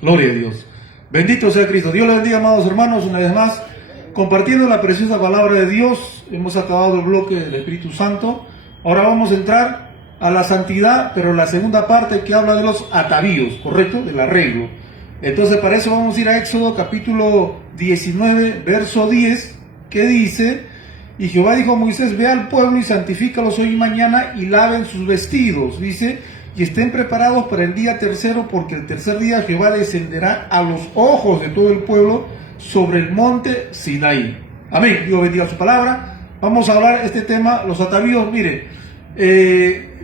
Gloria a Dios. Bendito sea Cristo. Dios les bendiga, amados hermanos, una vez más, compartiendo la preciosa palabra de Dios. Hemos acabado el bloque del Espíritu Santo. Ahora vamos a entrar a la santidad, pero la segunda parte que habla de los atavíos, ¿correcto? Del arreglo. Entonces, para eso vamos a ir a Éxodo capítulo 19, verso 10, que dice: y Jehová dijo a Moisés: ve al pueblo y santifícalos hoy y mañana y laven sus vestidos, dice, y estén preparados para el día tercero, porque el tercer día Jehová descenderá a los ojos de todo el pueblo sobre el monte Sinaí. Amén. Dios bendiga su palabra. Vamos a hablar este tema, los atavíos. Mire,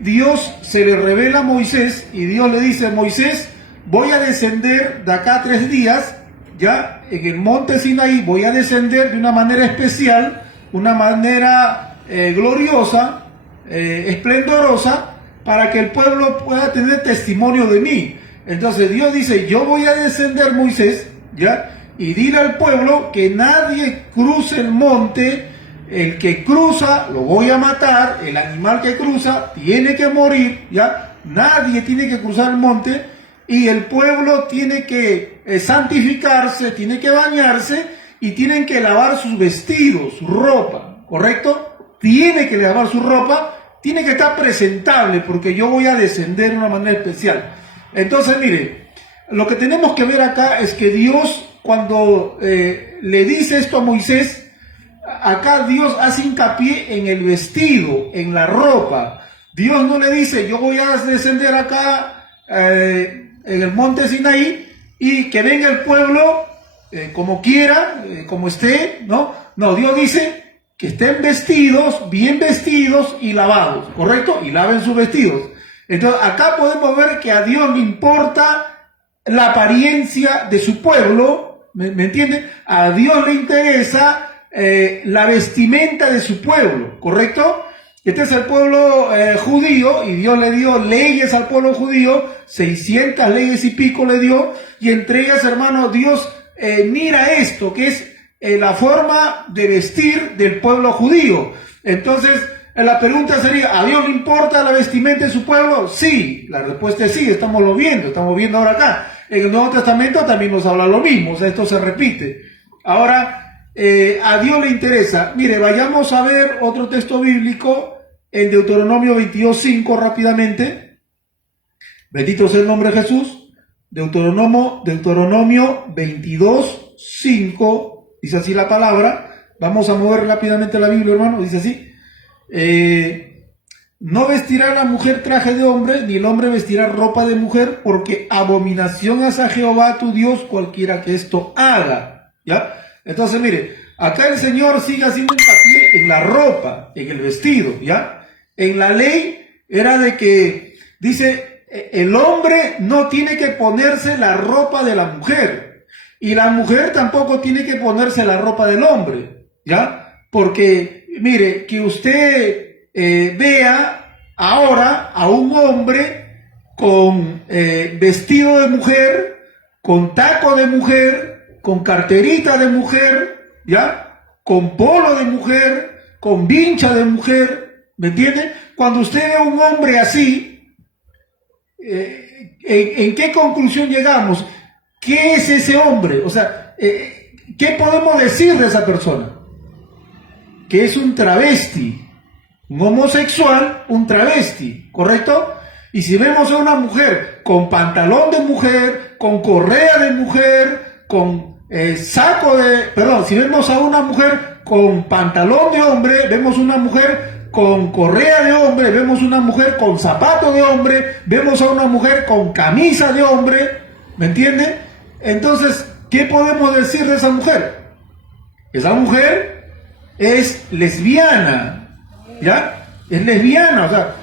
Dios se le revela a Moisés y Dios le dice: Moisés, voy a descender de acá 3 días, ya en el monte Sinaí, voy a descender de una manera especial, una manera gloriosa, esplendorosa, para que el pueblo pueda tener testimonio de mí. Entonces Dios dice: yo voy a descender, Moisés, ya, y dile al pueblo que nadie cruce el monte. El que cruza lo voy a matar, el animal que cruza tiene que morir, ya, nadie tiene que cruzar el monte, y el pueblo tiene que santificarse, tiene que bañarse y tienen que lavar sus vestidos, su ropa, ¿correcto? Tiene que lavar su ropa, tiene que estar presentable, porque yo voy a descender de una manera especial. Entonces, mire, lo que tenemos que ver acá es que Dios, cuando le dice esto a Moisés, acá Dios hace hincapié en el vestido, en la ropa. Dios no le dice: yo voy a descender acá en el monte Sinaí y que venga el pueblo como quiera, como esté, ¿no? No, Dios dice que estén vestidos, bien vestidos y lavados, ¿correcto? Y laven sus vestidos. Entonces acá podemos ver que a Dios le importa la apariencia de su pueblo, ¿me entienden? A Dios le interesa la vestimenta de su pueblo, ¿correcto? Este es el pueblo judío, y Dios le dio leyes al pueblo judío, 600 leyes y pico le dio, y entre ellas, hermano, Dios mira esto, que es la forma de vestir del pueblo judío. Entonces, la pregunta sería: ¿a Dios le importa la vestimenta de su pueblo? Sí, la respuesta es sí, estamos viendo ahora acá. En el Nuevo Testamento también nos habla lo mismo, o sea, esto se repite. Ahora, a Dios le interesa. Mire, vayamos a ver otro texto bíblico en Deuteronomio 22:5 rápidamente. Bendito sea el nombre de Jesús. Deuteronomio 22:5, dice así la palabra. Vamos a mover rápidamente la Biblia, hermano. Dice así: no vestirá la mujer traje de hombre, ni el hombre vestirá ropa de mujer, porque abominación es a Jehová tu Dios cualquiera que esto haga. ¿Ya? Entonces, mire, acá el Señor sigue haciendo hincapié en la ropa, en el vestido, ¿ya? En la ley era de que, dice, el hombre no tiene que ponerse la ropa de la mujer, y la mujer tampoco tiene que ponerse la ropa del hombre, ¿ya? Porque, mire, que usted vea ahora a un hombre con vestido de mujer, con taco de mujer, con carterita de mujer, ¿ya? Con polo de mujer, con vincha de mujer, ¿me entiende? Cuando usted ve a un hombre así, ¿en qué conclusión llegamos? ¿Qué es ese hombre? O sea, ¿qué podemos decir de esa persona? Que es un travesti, un homosexual, un travesti, ¿correcto? Y si vemos a una mujer con pantalón de mujer, con correa de mujer, con si vemos a una mujer con pantalón de hombre, vemos una mujer con correa de hombre, vemos una mujer con zapato de hombre, vemos a una mujer con camisa de hombre, ¿me entiende? Entonces, ¿qué podemos decir de esa mujer? Esa mujer es lesbiana, ¿ya? Es lesbiana, o sea,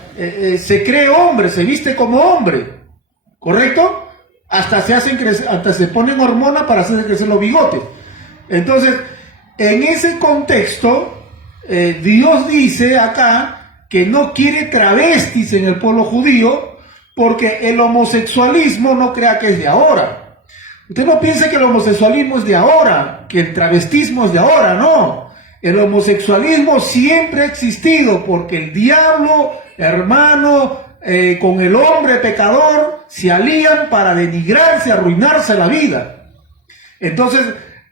se cree hombre, se viste como hombre, ¿correcto? Hasta se ponen hormonas para hacer crecer los bigotes. Entonces, en ese contexto, Dios dice acá que no quiere travestis en el pueblo judío, porque el homosexualismo no crea que es de ahora. Usted no piense que el homosexualismo es de ahora, que el travestismo es de ahora, no. El homosexualismo siempre ha existido, porque el diablo, hermano, con el hombre pecador, se alían para denigrarse, arruinarse la vida. Entonces,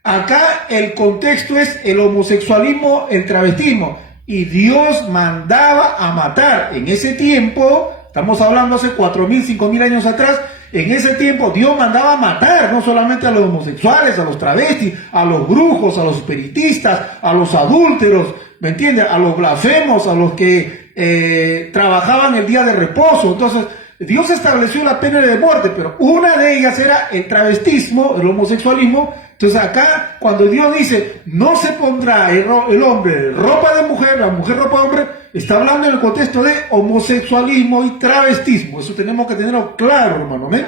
acá el contexto es el homosexualismo, el travestismo, y Dios mandaba a matar. En ese tiempo, estamos hablando hace 4.000, 5.000 años atrás, en ese tiempo Dios mandaba a matar no solamente a los homosexuales, a los travestis, a los brujos, a los espiritistas, a los adúlteros, ¿me entiendes? A los blasfemos, a los que trabajaban el día de reposo. Entonces, Dios estableció la pena de muerte, pero una de ellas era el travestismo, el homosexualismo. Entonces acá, cuando Dios dice, no se pondrá el hombre ropa de mujer, la mujer ropa de hombre, está hablando en el contexto de homosexualismo y travestismo. Eso tenemos que tenerlo claro, hermano. ¿eh?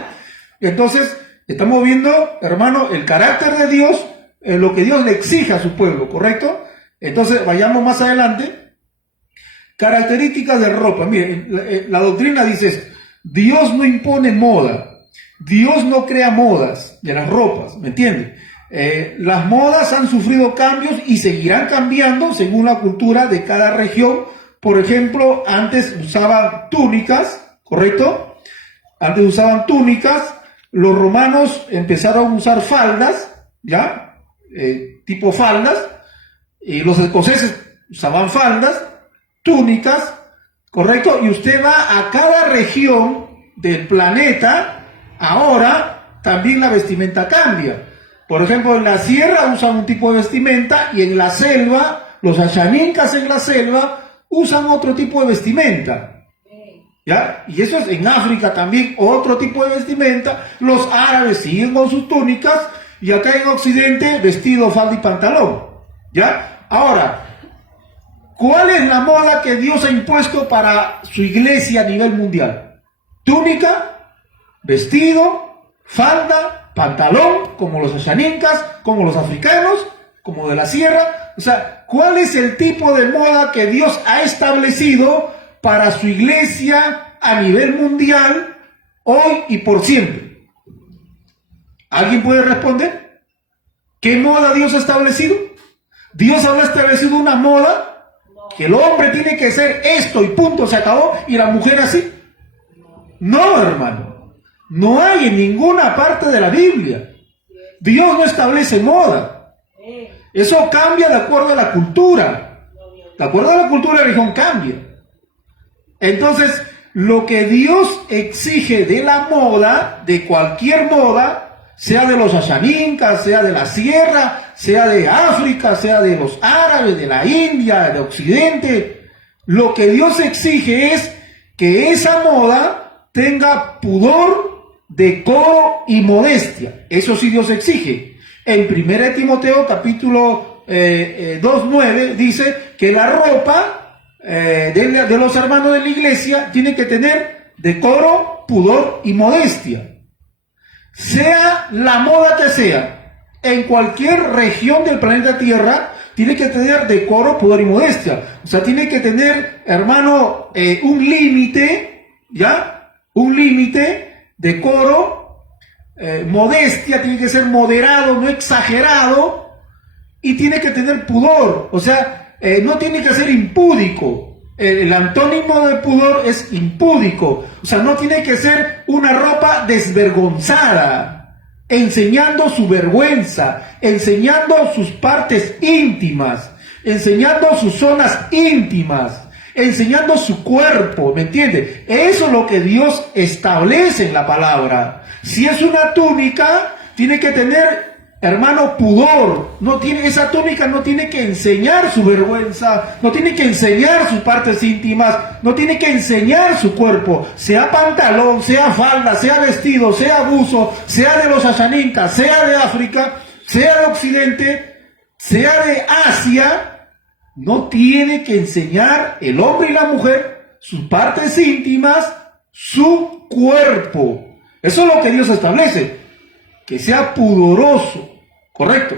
Entonces, estamos viendo, hermano, el carácter de Dios, lo que Dios le exige a su pueblo, ¿correcto? Entonces, vayamos más adelante. Características de ropa. Miren, la doctrina dice esto. Dios no impone moda. Dios no crea modas de las ropas, ¿me entiendes? Las modas han sufrido cambios y seguirán cambiando según la cultura de cada región. Por ejemplo, antes usaban túnicas, ¿correcto? Antes usaban túnicas. Los romanos empezaron a usar faldas, ¿ya? Tipo faldas. Y los escoceses usaban faldas, túnicas, ¿correcto? Y usted va a cada región del planeta, ahora también la vestimenta cambia. Por ejemplo, en la sierra usan un tipo de vestimenta y en la selva, los Ashanincas en la selva usan otro tipo de vestimenta. ¿Ya? Y eso es en África también, otro tipo de vestimenta. Los árabes siguen con sus túnicas y acá en Occidente, vestido, falda y pantalón. ¿Ya? Ahora, ¿cuál es la moda que Dios ha impuesto para su iglesia a nivel mundial? Túnica, vestido, falda, pantalón, como los ashanincas, como los africanos, como de la sierra. O sea, ¿cuál es el tipo de moda que Dios ha establecido para su iglesia a nivel mundial hoy y por siempre? ¿Alguien puede responder? ¿Qué moda Dios ha establecido? Dios ha establecido una moda que el hombre tiene que ser esto y punto, se acabó, y la mujer así. No, hermano. No hay en ninguna parte de la Biblia. Dios no establece moda. Eso cambia de acuerdo a la cultura. De acuerdo a la cultura, la religión cambia. Entonces, lo que Dios exige de la moda, de cualquier moda, sea de los ashanincas, sea de la sierra, sea de África, sea de los árabes, de la India, de Occidente, lo que Dios exige es que esa moda tenga pudor, decoro y modestia. Eso sí Dios exige. En 1 Timoteo capítulo 2:9 dice que la ropa de los hermanos de la iglesia tiene que tener decoro, pudor y modestia. Sea la moda que sea, en cualquier región del planeta Tierra, tiene que tener decoro, pudor y modestia. O sea, tiene que tener, hermano, un límite, ¿ya? Un límite, decoro, modestia, tiene que ser moderado, no exagerado, y tiene que tener pudor. O sea, no tiene que ser impúdico. El antónimo de pudor es impúdico. O sea, no tiene que ser una ropa desvergonzada, enseñando su vergüenza, enseñando sus partes íntimas, enseñando sus zonas íntimas, enseñando su cuerpo, ¿me entiende? Eso es lo que Dios establece en la palabra. Si es una túnica, tiene que tener, hermano, pudor. Esa túnica no tiene que enseñar su vergüenza, no tiene que enseñar sus partes íntimas, no tiene que enseñar su cuerpo. Sea pantalón, sea falda, sea vestido, sea buzo, sea de los ashanincas, sea de África, sea de Occidente, sea de Asia, no tiene que enseñar el hombre y la mujer sus partes íntimas, su cuerpo. Eso es lo que Dios establece, que sea pudoroso, ¿correcto?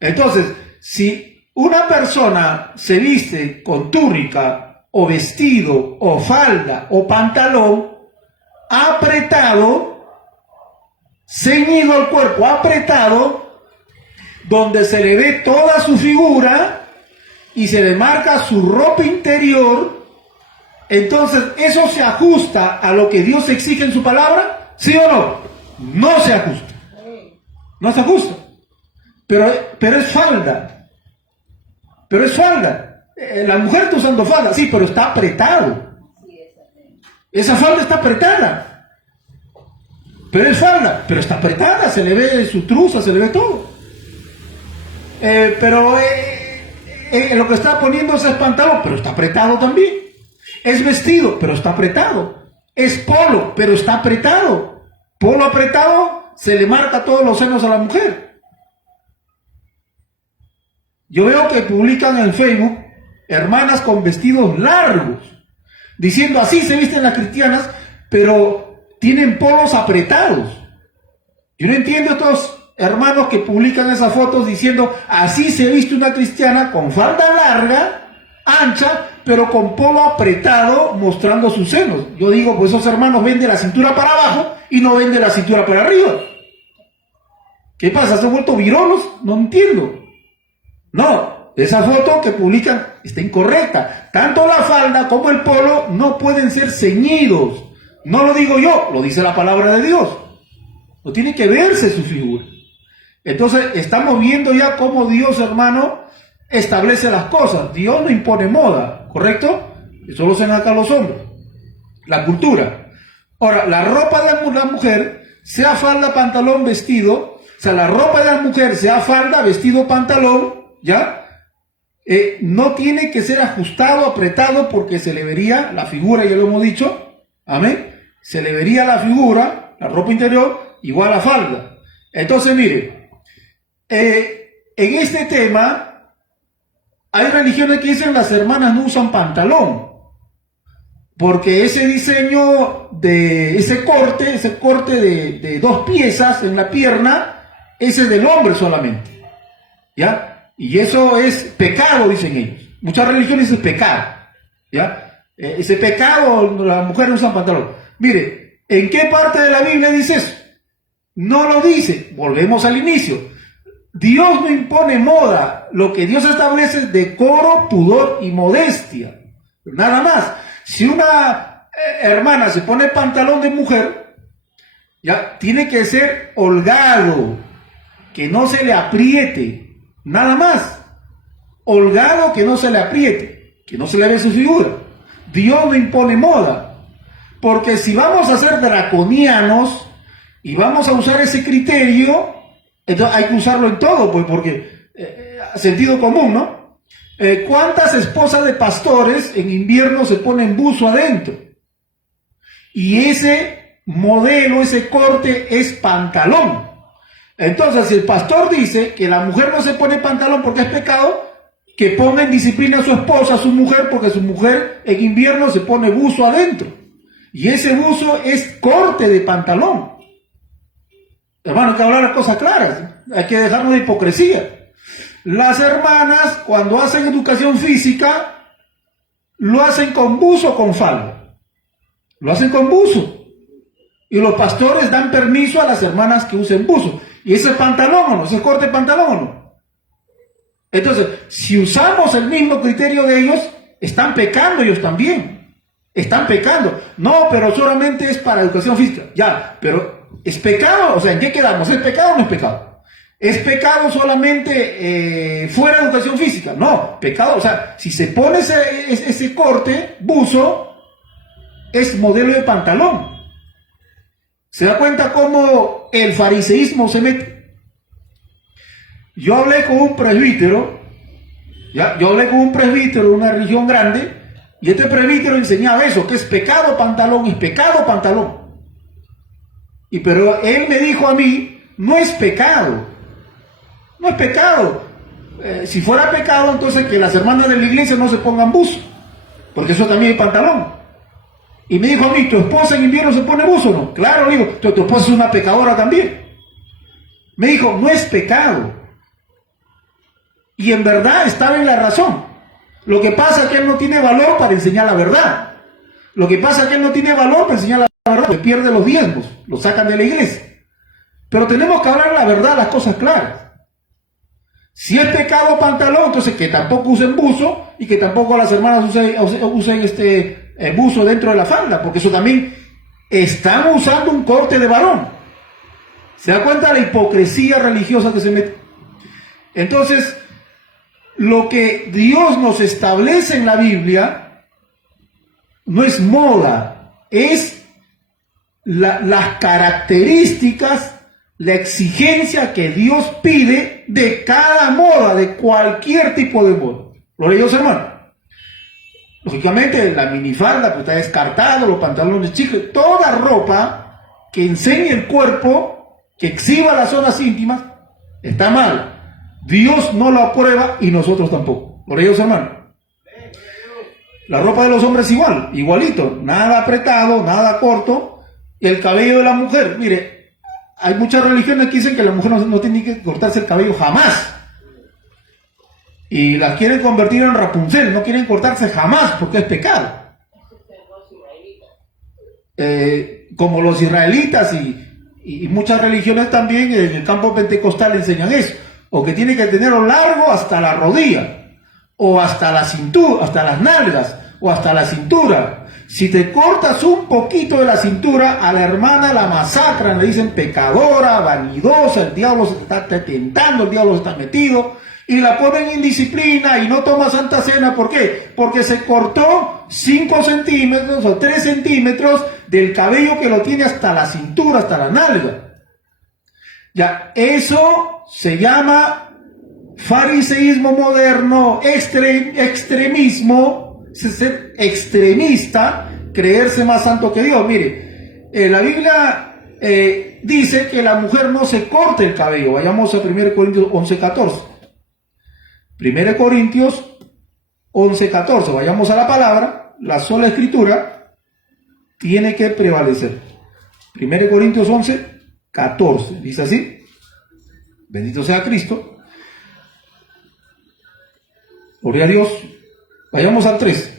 Entonces, si una persona se viste con túnica o vestido o falda o pantalón apretado, ceñido al cuerpo, apretado, donde se le ve toda su figura y se le marca su ropa interior, Entonces, ¿eso se ajusta a lo que Dios exige en su palabra? ¿Sí o no? No se ajusta. No se ajusta. Pero es falda. Pero es falda. La mujer está usando falda, sí, pero está apretado. Esa falda está apretada. Pero es falda, pero está apretada, se le ve su truza, se le ve todo. Lo que está poniéndose es pantalón, pero está apretado también. Es vestido, pero está apretado. Es polo, pero está apretado. Polo apretado, se le marca todos los senos a la mujer. Yo veo que publican en Facebook hermanas con vestidos largos, diciendo así se visten las cristianas, pero tienen polos apretados. Yo no entiendo estos hermanos que publican esas fotos diciendo así se viste una cristiana con falda larga, ancha, pero con polo apretado mostrando sus senos. Yo digo, pues esos hermanos ven de la cintura para abajo y no ven de la cintura para arriba. ¿Qué pasa? ¿Se han vuelto virolos? No entiendo. No, esa foto que publican está incorrecta. Tanto la falda como el polo no pueden ser ceñidos. No lo digo yo, lo dice la palabra de Dios. No tiene que verse su figura. Entonces estamos viendo ya cómo Dios, hermano, establece las cosas. Dios no impone moda, ¿correcto? Eso lo hacen acá los hombres. La cultura. Ahora, la ropa de la mujer, sea falda, pantalón, vestido, o sea, la ropa de la mujer, sea falda, vestido, pantalón, ¿ya? No tiene que ser ajustado, apretado, porque se le vería la figura, ya lo hemos dicho, amén, se le vería la figura, la ropa interior, igual a la falda. Entonces, mire, en este tema, hay religiones que dicen las hermanas no usan pantalón, porque ese diseño de ese corte de 2 piezas en la pierna, ese es del hombre solamente, ¿ya? Y eso es pecado, dicen ellos. Muchas religiones es pecado, ¿ya? Ese pecado, las mujeres no usan pantalón. Mire, ¿en qué parte de la Biblia dice eso? No lo dice. Volvemos al inicio. Dios no impone moda. Lo que Dios establece es decoro, pudor y modestia. Nada más. Si una hermana se pone pantalón de mujer, ya tiene que ser holgado, que no se le apriete. Nada más. Holgado, que no se le apriete, que no se le ve su figura. Dios no impone moda. Porque si vamos a ser draconianos y vamos a usar ese criterio, entonces hay que usarlo en todo, pues, porque sentido común, ¿no? ¿Cuántas esposas de pastores en invierno se ponen buzo adentro? Y ese modelo, ese corte es pantalón. Entonces, si el pastor dice que la mujer no se pone pantalón porque es pecado, que ponga en disciplina a su esposa, a su mujer, porque su mujer en invierno se pone buzo adentro. Y ese buzo es corte de pantalón. Hermano, hay que hablar las cosas claras. Hay que dejarnos de hipocresía. Las hermanas, cuando hacen educación física, lo hacen con buzo o con falda. Lo hacen con buzo. Y los pastores dan permiso a las hermanas que usen buzo. ¿Y ese es pantalón o no? ¿Ese es corte de pantalón o no? Entonces, si usamos el mismo criterio de ellos, están pecando ellos también. Están pecando. No, pero solamente es para educación física. Ya, pero ¿es pecado? O sea, ¿en qué quedamos? ¿Es pecado o no es pecado? ¿Es pecado solamente fuera de educación física? No, pecado, o sea, si se pone ese corte, buzo, es modelo de pantalón. ¿Se da cuenta cómo el fariseísmo se mete? Yo hablé con un presbítero, de una religión grande, y este presbítero enseñaba eso, que es pecado pantalón, y pecado pantalón. Pero él me dijo a mí, no es pecado, no es pecado. Si fuera pecado, entonces que las hermanas de la iglesia no se pongan buzo, porque eso también es pantalón. Y me dijo a mí, ¿tu esposa en invierno se pone buzo o no? Claro, digo, tu esposa es una pecadora también. Me dijo, no es pecado. Y en verdad estaba en la razón. Lo que pasa es que él no tiene valor para enseñar la verdad. Lo que pasa es que él no tiene valor para enseñar la verdad, porque pierde los diezmos, los sacan de la iglesia. Pero tenemos que hablar la verdad, las cosas claras. Si es pecado pantalón, entonces que tampoco usen buzo y que tampoco las hermanas usen el buzo dentro de la falda, porque eso también están usando un corte de varón. ¿Se da cuenta de la hipocresía religiosa que se mete? Entonces, lo que Dios nos establece en la Biblia no es moda, es las características, la exigencia que Dios pide de cada moda, de cualquier tipo de moda. ¿Lo leyó, hermano? Lógicamente, la minifalda pues, está descartado, los pantalones chicos, toda ropa que enseñe el cuerpo, que exhiba las zonas íntimas, está mal. Dios no lo aprueba y nosotros tampoco. ¿Lo leyó, hermano? La ropa de los hombres igual, igualito, nada apretado, nada corto. Y el cabello de la mujer, mire, hay muchas religiones que dicen que la mujer no tiene que cortarse el cabello jamás. Y las quieren convertir en Rapunzel, no quieren cortarse jamás porque es pecado. Como los israelitas y muchas religiones también en el campo pentecostal enseñan eso. O que tiene que tenerlo largo hasta la rodilla, o hasta la cintura, hasta las nalgas, o hasta la cintura. Si te cortas un poquito de la cintura, a la hermana la masacran, le dicen pecadora, vanidosa, el diablo se está tentando, el diablo está metido, y la ponen en indisciplina y no toma Santa Cena. ¿Por qué? Porque se cortó 5 centímetros o 3 centímetros del cabello que lo tiene hasta la cintura, hasta la nalga. Ya, eso se llama fariseísmo moderno, extremismo, ser extremista, creerse más santo que Dios. Mire, la Biblia dice que la mujer no se corte el cabello. Vayamos a 1 Corintios 11:14. 1 Corintios 11:14. Vayamos a la palabra, la sola escritura tiene que prevalecer. 1 Corintios 11:14. Dice así. Bendito sea Cristo. Gloria a Dios. Vayamos al 3.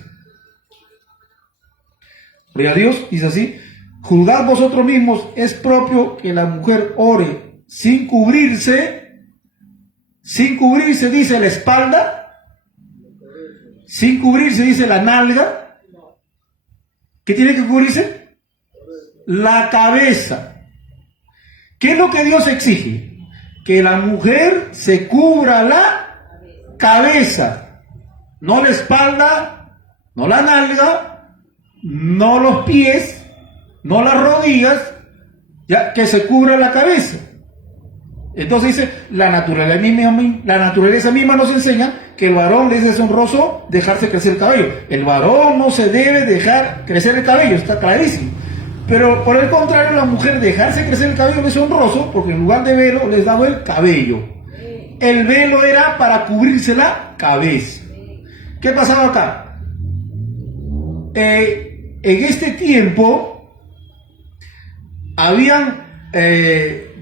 Gloria a Dios. Dice así. Juzgad vosotros mismos, es propio que la mujer ore sin cubrirse. Sin cubrirse dice la espalda. Sin cubrirse dice la nalga. ¿Qué tiene que cubrirse? La cabeza. ¿Qué es lo que Dios exige? Que la mujer se cubra la cabeza, no la espalda, no la nalga, no los pies, no las rodillas, ya que se cubra la cabeza. Entonces dice, la naturaleza misma nos enseña que el varón le es deshonroso dejarse crecer el cabello. El varón no se debe dejar crecer el cabello, está clarísimo. Pero por el contrario, la mujer dejarse crecer el cabello es honroso, porque en lugar de velo les daba el cabello. El velo era para cubrirse la cabeza. ¿Qué pasaba acá? En este tiempo habían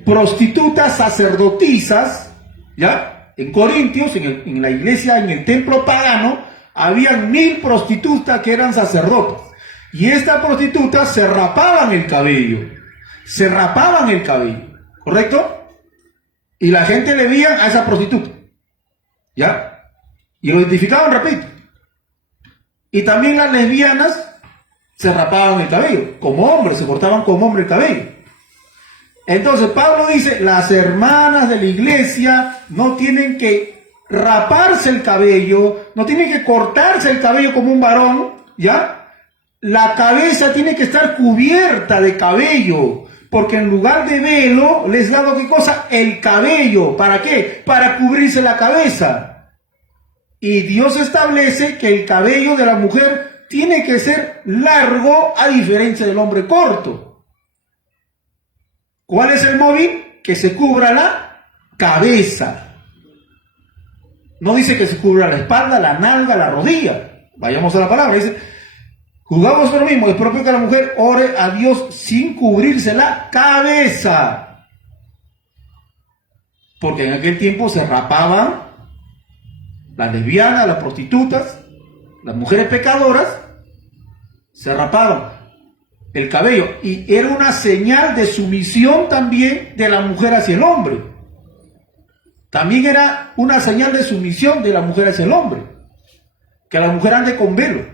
prostitutas sacerdotisas, ¿ya? En Corintios, en la iglesia, en el templo pagano, habían 1000 prostitutas que eran sacerdotes. Y estas prostitutas se rapaban el cabello. Se rapaban el cabello. ¿Correcto? Y la gente le veía a esa prostituta. ¿Ya? Y lo identificaban rapidito. Y también las lesbianas se rapaban el cabello. Como hombres, se cortaban como hombre el cabello. Entonces Pablo dice, las hermanas de la iglesia no tienen que raparse el cabello, no tienen que cortarse el cabello como un varón, ¿ya? La cabeza tiene que estar cubierta de cabello, porque en lugar de velo les da ¿qué cosa? El cabello. ¿Para qué? Para cubrirse la cabeza. Y Dios establece que el cabello de la mujer tiene que ser largo a diferencia del hombre corto. ¿Cuál es el móvil? Que se cubra la cabeza. No dice que se cubra la espalda, la nalga, la rodilla. Vayamos a la palabra. Dice, juzgamos lo mismo, es propio que la mujer ore a Dios sin cubrirse la cabeza. Porque en aquel tiempo se rapaban las lesbianas, las prostitutas, las mujeres pecadoras, se rapaban el cabello. Y era una señal de sumisión también de la mujer hacia el hombre. También era una señal de sumisión de la mujer hacia el hombre. Que la mujer ande con velo.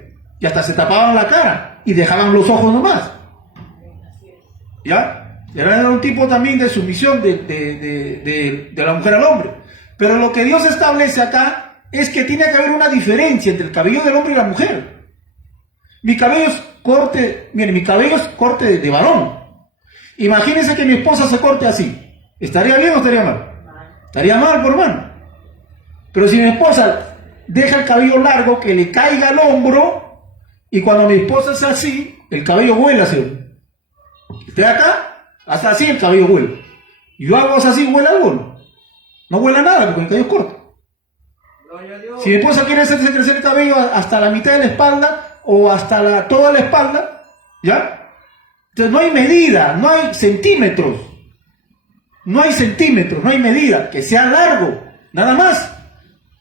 y hasta se tapaban la cara y dejaban los ojos nomás. ¿Ya? Era un tipo también de sumisión de la mujer al hombre. Pero lo que Dios establece acá es que tiene que haber una diferencia entre el cabello del hombre y la mujer. Mi cabello es corte, mire, mi cabello es corte de varón. Imagínense que mi esposa se corte así. ¿Estaría bien o estaría mal? Estaría mal, por hermano. Pero si mi esposa deja el cabello largo, que le caiga al hombro, y cuando mi esposa es así, el cabello vuela así. ¿Esté acá? Hasta así el cabello vuela. Yo hago así, ¿vuela algo? No vuela nada porque el cabello es corto. Si mi esposa quiere hacerse crecer el cabello hasta la mitad de la espalda o hasta toda la espalda, ¿ya? Entonces no hay medida, no hay centímetros. No hay centímetros, no hay medida. Que sea largo, nada más.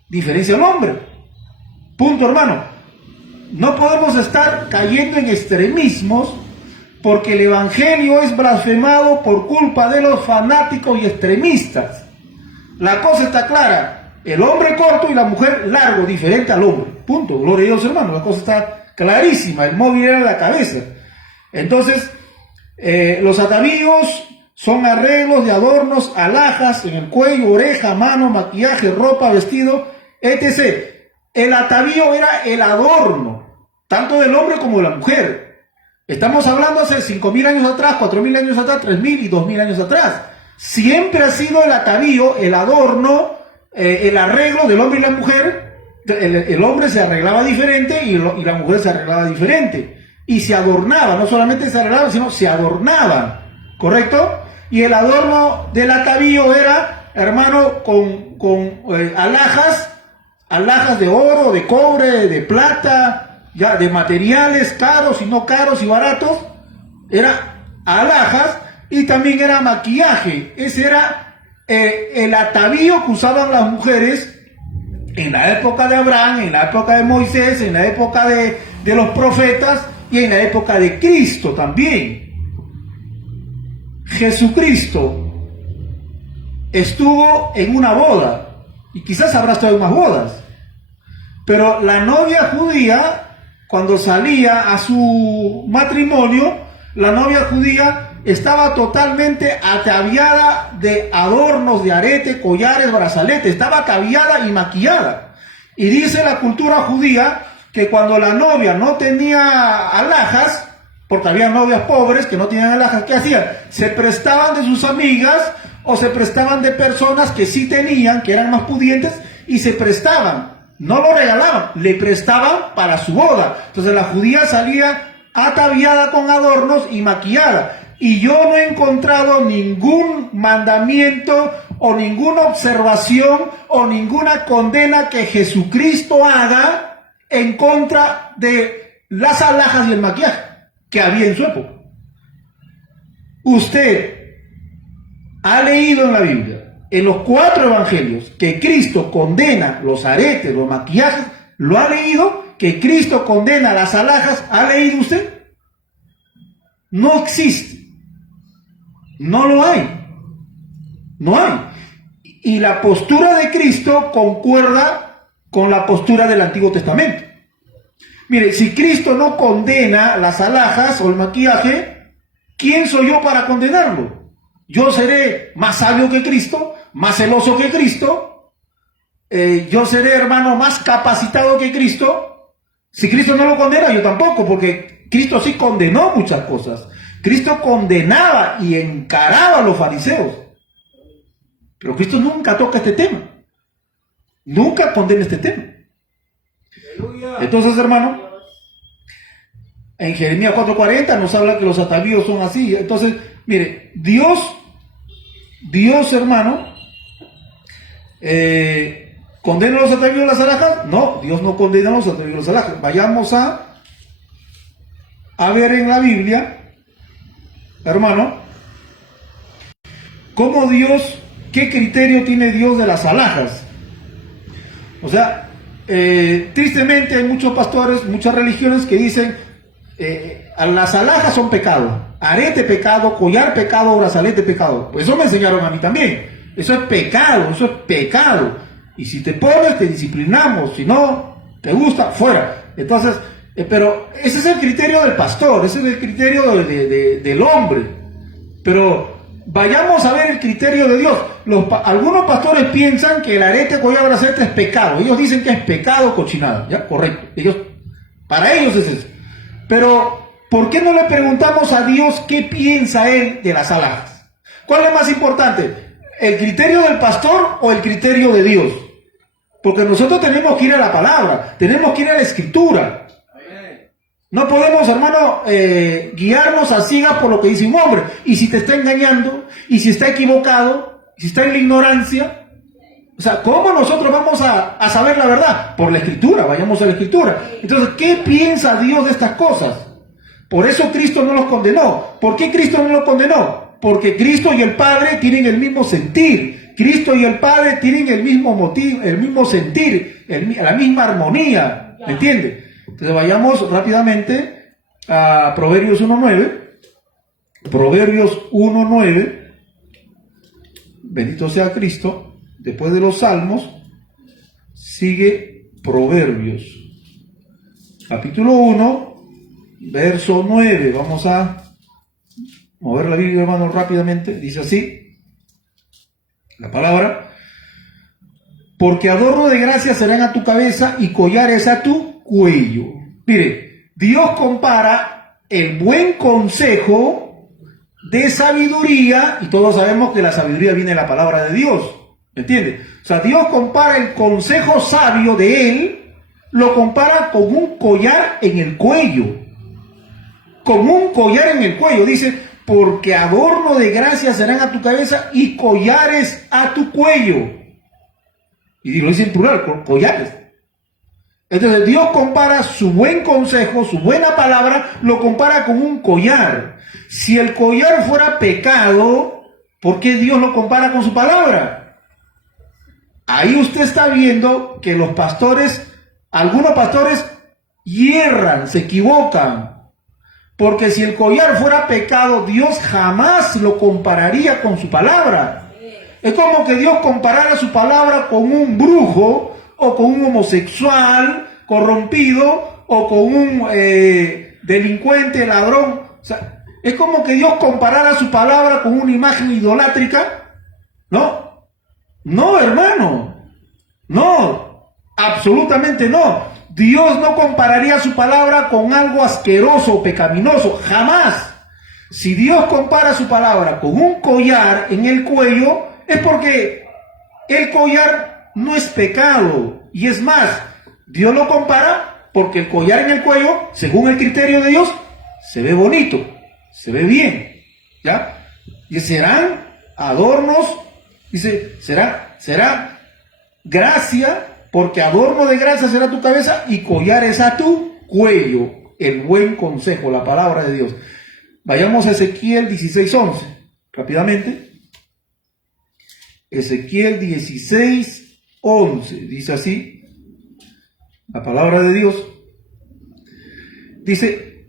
Diferencia al hombre. Punto, hermano. No podemos estar cayendo en extremismos porque el evangelio es blasfemado por culpa de los fanáticos y extremistas. La cosa está clara. El hombre corto y la mujer largo, diferente al hombre. Punto. Gloria a Dios, hermano. La cosa está clarísima. El móvil era la cabeza. Entonces, los atavíos son arreglos de adornos, alhajas en el cuello, oreja, mano, maquillaje, ropa, vestido, etc. El atavío era el adorno, tanto del hombre como de la mujer. Estamos hablando hace 5.000 años atrás, 4.000 años atrás, 3.000 y 2.000 años atrás. Siempre ha sido el atavío, el adorno, el arreglo del hombre y la mujer. El hombre se arreglaba diferente y la mujer se arreglaba diferente. Y se adornaba, no solamente se arreglaba, sino se adornaba, ¿correcto? Y el adorno del atavío era, hermano, con alhajas de oro, de cobre, de plata, ya de materiales caros y no caros y baratos. Era alhajas y también era maquillaje. Ese era el atavío que usaban las mujeres en la época de Abraham, en la época de Moisés, en la época de los profetas y en la época de Cristo también. Jesucristo estuvo en una boda y quizás habrá estado en más bodas, pero la novia judía, cuando salía a su matrimonio, la novia judía estaba totalmente ataviada de adornos, de arete, collares, brazaletes, estaba ataviada y maquillada. Y dice la cultura judía que cuando la novia no tenía alhajas, porque había novias pobres que no tenían alhajas, ¿qué hacían? Se prestaban de sus amigas o se prestaban de personas que sí tenían, que eran más pudientes, y se prestaban. No lo regalaban, le prestaban para su boda. Entonces la judía salía ataviada con adornos y maquillada. Y yo no he encontrado ningún mandamiento o ninguna observación o ninguna condena que Jesucristo haga en contra de las alhajas y el maquillaje que había en su época. Usted ha leído en la Biblia, en los 4 evangelios, que Cristo condena los aretes, los maquillajes. ¿Lo ha leído? Que Cristo condena las alhajas. ¿Ha leído usted? No existe. No lo hay. No hay. Y la postura de Cristo concuerda con la postura del Antiguo Testamento. Mire, si Cristo no condena las alhajas o el maquillaje, ¿quién soy yo para condenarlo? Yo seré más sabio que Cristo, más celoso que Cristo, yo seré, hermano, más capacitado que Cristo. Si Cristo no lo condena, yo tampoco, porque Cristo sí condenó muchas cosas. Cristo condenaba y encaraba a los fariseos. Pero Cristo nunca toca este tema. Nunca condena este tema. Entonces, hermano, en Jeremías 4:40 nos habla que los atavíos son así. Entonces, mire, Dios, hermano, ¿condena los atavíos y las alhajas? No, Dios no condena los atavíos y las alhajas. Vayamos a ver en la Biblia, hermano, cómo Dios, qué criterio tiene Dios de las alhajas. O sea, tristemente hay muchos pastores, muchas religiones que dicen las alhajas son pecado, arete pecado, collar pecado, brazalete pecado. Pues eso me enseñaron a mí también. Eso es pecado, eso es pecado. Y si te pones, te disciplinamos. Si no te gusta, fuera. Entonces, Pero ese es el criterio del pastor, ese es el criterio del hombre. Pero vayamos a ver el criterio de Dios. Algunos pastores piensan que el arete, collar, brazalete es pecado. Ellos dicen que es pecado, cochinada. ¿Ya? Correcto. Para ellos es eso. Pero, ¿por qué no le preguntamos a Dios qué piensa Él de las alhajas? ¿Cuál es más importante? ¿El criterio del pastor o el criterio de Dios? Porque nosotros tenemos que ir a la palabra, tenemos que ir a la escritura. No podemos, hermano, guiarnos a ciegas por lo que dice un hombre. Y si te está engañando, y si está equivocado, si está en la ignorancia, o sea, ¿cómo nosotros vamos a saber la verdad? Por la escritura, vayamos a la escritura. Entonces, ¿qué piensa Dios de estas cosas? Por eso Cristo no los condenó. ¿Por qué Cristo no los condenó? Porque Cristo y el Padre tienen el mismo sentir. Cristo y el Padre tienen el mismo motivo, el mismo sentir, la misma armonía. ¿Me entiende? Entonces vayamos rápidamente a Proverbios 1.9. Proverbios 1.9. Bendito sea Cristo. Después de los Salmos, sigue Proverbios. Capítulo 1, verso 9. Vamos a mover la Biblia, hermano, rápidamente. Dice así la palabra: porque adorno de gracia serán a tu cabeza y collares a tu cuello. Mire, Dios compara el buen consejo de sabiduría, y todos sabemos que la sabiduría viene de la palabra de Dios, ¿me entiende? O sea, Dios compara el consejo sabio de Él, lo compara con un collar en el cuello, con un collar en el cuello. Dice, porque adorno de gracia serán a tu cabeza y collares a tu cuello. Y lo dice en plural, collares. Entonces Dios compara su buen consejo, su buena palabra, lo compara con un collar. Si el collar fuera pecado, ¿por qué Dios lo compara con su palabra? Ahí usted está viendo que los pastores, algunos pastores hierran, se equivocan. Porque si el collar fuera pecado, Dios jamás lo compararía con su palabra. Es como que Dios comparara su palabra con un brujo, o con un homosexual corrompido, o con un delincuente, ladrón. O sea, es como que Dios comparara su palabra con una imagen idolátrica. ¿No? No, hermano. No, absolutamente no. Dios no compararía su palabra con algo asqueroso o pecaminoso, jamás. Si Dios compara su palabra con un collar en el cuello, es porque el collar no es pecado. Y es más, Dios lo compara porque el collar en el cuello, según el criterio de Dios, se ve bonito, se ve bien, ¿ya? Y serán adornos, dice, será gracia, porque adorno de gracia será tu cabeza y collares a tu cuello. El buen consejo, la palabra de Dios. Vayamos a Ezequiel 16:11, rápidamente. Ezequiel 16:11, dice así, la palabra de Dios. Dice,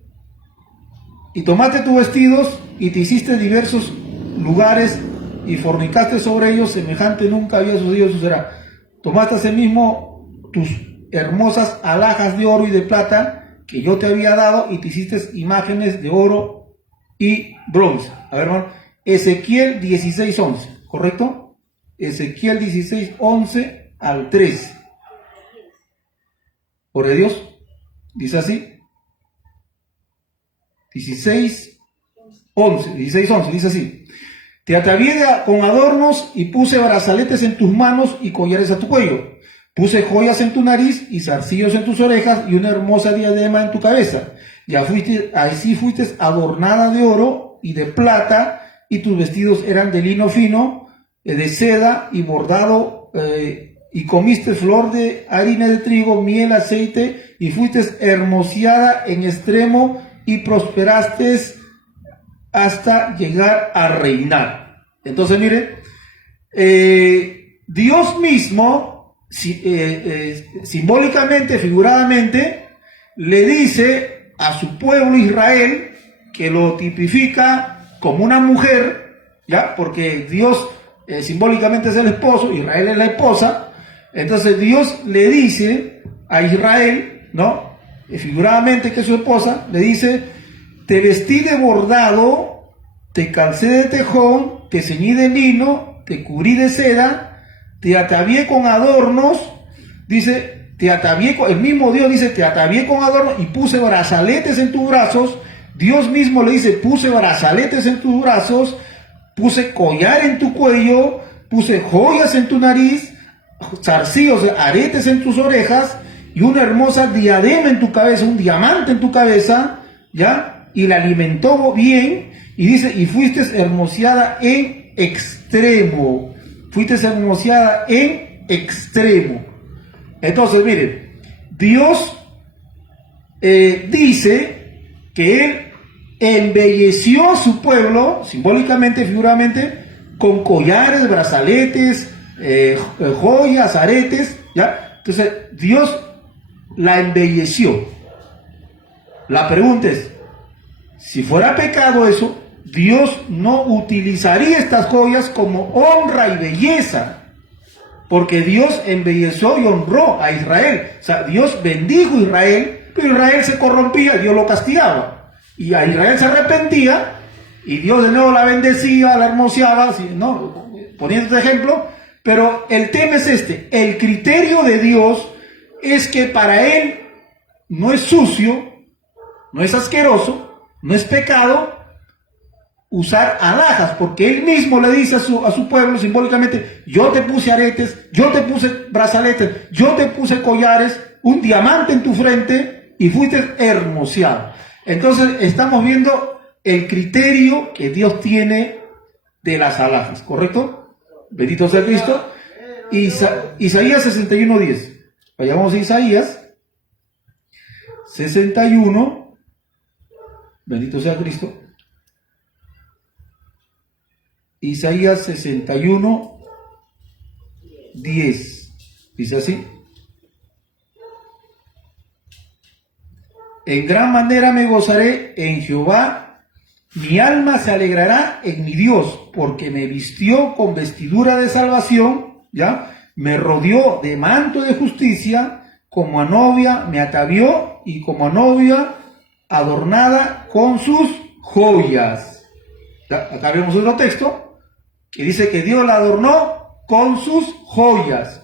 y tomaste tus vestidos y te hiciste diversos lugares y fornicaste sobre ellos, semejante nunca había sucedido, sucederá. Tomaste asimismo tus hermosas alhajas de oro y de plata que yo te había dado y te hiciste imágenes de oro y bronce. A ver, hermano, Ezequiel 16:11, ¿correcto? Ezequiel 16:11 al 13. Por de Dios, dice así. 16:11, dice así. Te atavié con adornos y puse brazaletes en tus manos y collares a tu cuello. Puse joyas en tu nariz y zarcillos en tus orejas y una hermosa diadema en tu cabeza. Así fuiste adornada de oro y de plata, y tus vestidos eran de lino fino, de seda y bordado, y comiste flor de harina de trigo, miel, aceite, y fuiste hermoseada en extremo y prosperaste hasta llegar a reinar. Entonces, mire, Dios mismo, simbólicamente, figuradamente, le dice a su pueblo Israel, que lo tipifica como una mujer, ¿ya? Porque Dios simbólicamente es el esposo, Israel es la esposa. Entonces Dios le dice a Israel, ¿no?, figuradamente que su esposa, le dice: te vestí de bordado, te calcé de tejón, te ceñí de lino, te cubrí de seda, te atavié con adornos, dice, el mismo Dios dice, te atavié con adornos y puse brazaletes en tus brazos. Dios mismo le dice, puse brazaletes en tus brazos, puse collar en tu cuello, puse joyas en tu nariz, zarcillos, aretes en tus orejas y una hermosa diadema en tu cabeza, un diamante en tu cabeza, ¿ya? Y la alimentó bien, y dice, y fuiste hermoseada en extremo. Fuiste hermoseada en extremo. Entonces, miren, Dios dice que Él embelleció a su pueblo, simbólicamente, figuradamente, con collares, brazaletes, joyas, aretes, ¿ya? Entonces, Dios la embelleció. La pregunta es, si fuera pecado eso, Dios no utilizaría estas joyas como honra y belleza, porque Dios embelleció y honró a Israel. O sea, Dios bendijo a Israel, pero Israel se corrompía, Dios lo castigaba. Y a Israel se arrepentía, y Dios de nuevo la bendecía, la hermoseaba, ¿no? Poniendo este ejemplo. Pero el tema es este: el criterio de Dios es que para Él no es sucio, no es asqueroso, no es pecado usar alhajas, porque Él mismo le dice a su pueblo simbólicamente: yo te puse aretes, yo te puse brazaletes, yo te puse collares, un diamante en tu frente y fuiste hermoseado. Entonces estamos viendo el criterio que Dios tiene de las alhajas, ¿correcto? Bendito sea Cristo. Isaías 61:10. Vayamos a Isaías 61. Bendito sea Cristo. Isaías 61:10. Dice así: en gran manera me gozaré en Jehová, mi alma se alegrará en mi Dios, porque me vistió con vestidura de salvación, ¿ya? Me rodeó de manto de justicia, como a novia me atavió, y como a novia adornada con sus joyas. ¿Ya? Acá vemos otro texto que dice que Dios la adornó con sus joyas.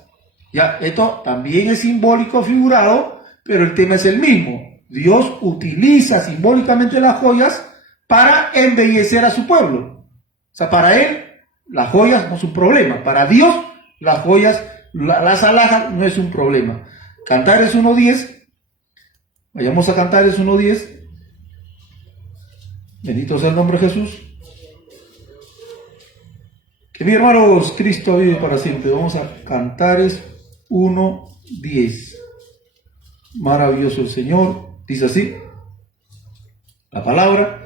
¿Ya? Esto también es simbólico, figurado, pero el tema es el mismo. Dios utiliza simbólicamente las joyas para embellecer a su pueblo. O sea, para Él las joyas no es un problema. Para Dios las joyas, las alhajas no es un problema. Cantares 1:10. Vayamos a Cantares 1:10. Bendito sea el nombre de Jesús. Que mi hermanos, Cristo vive para siempre. Vamos a Cantares 1:10. Maravilloso el Señor. Dice así la palabra: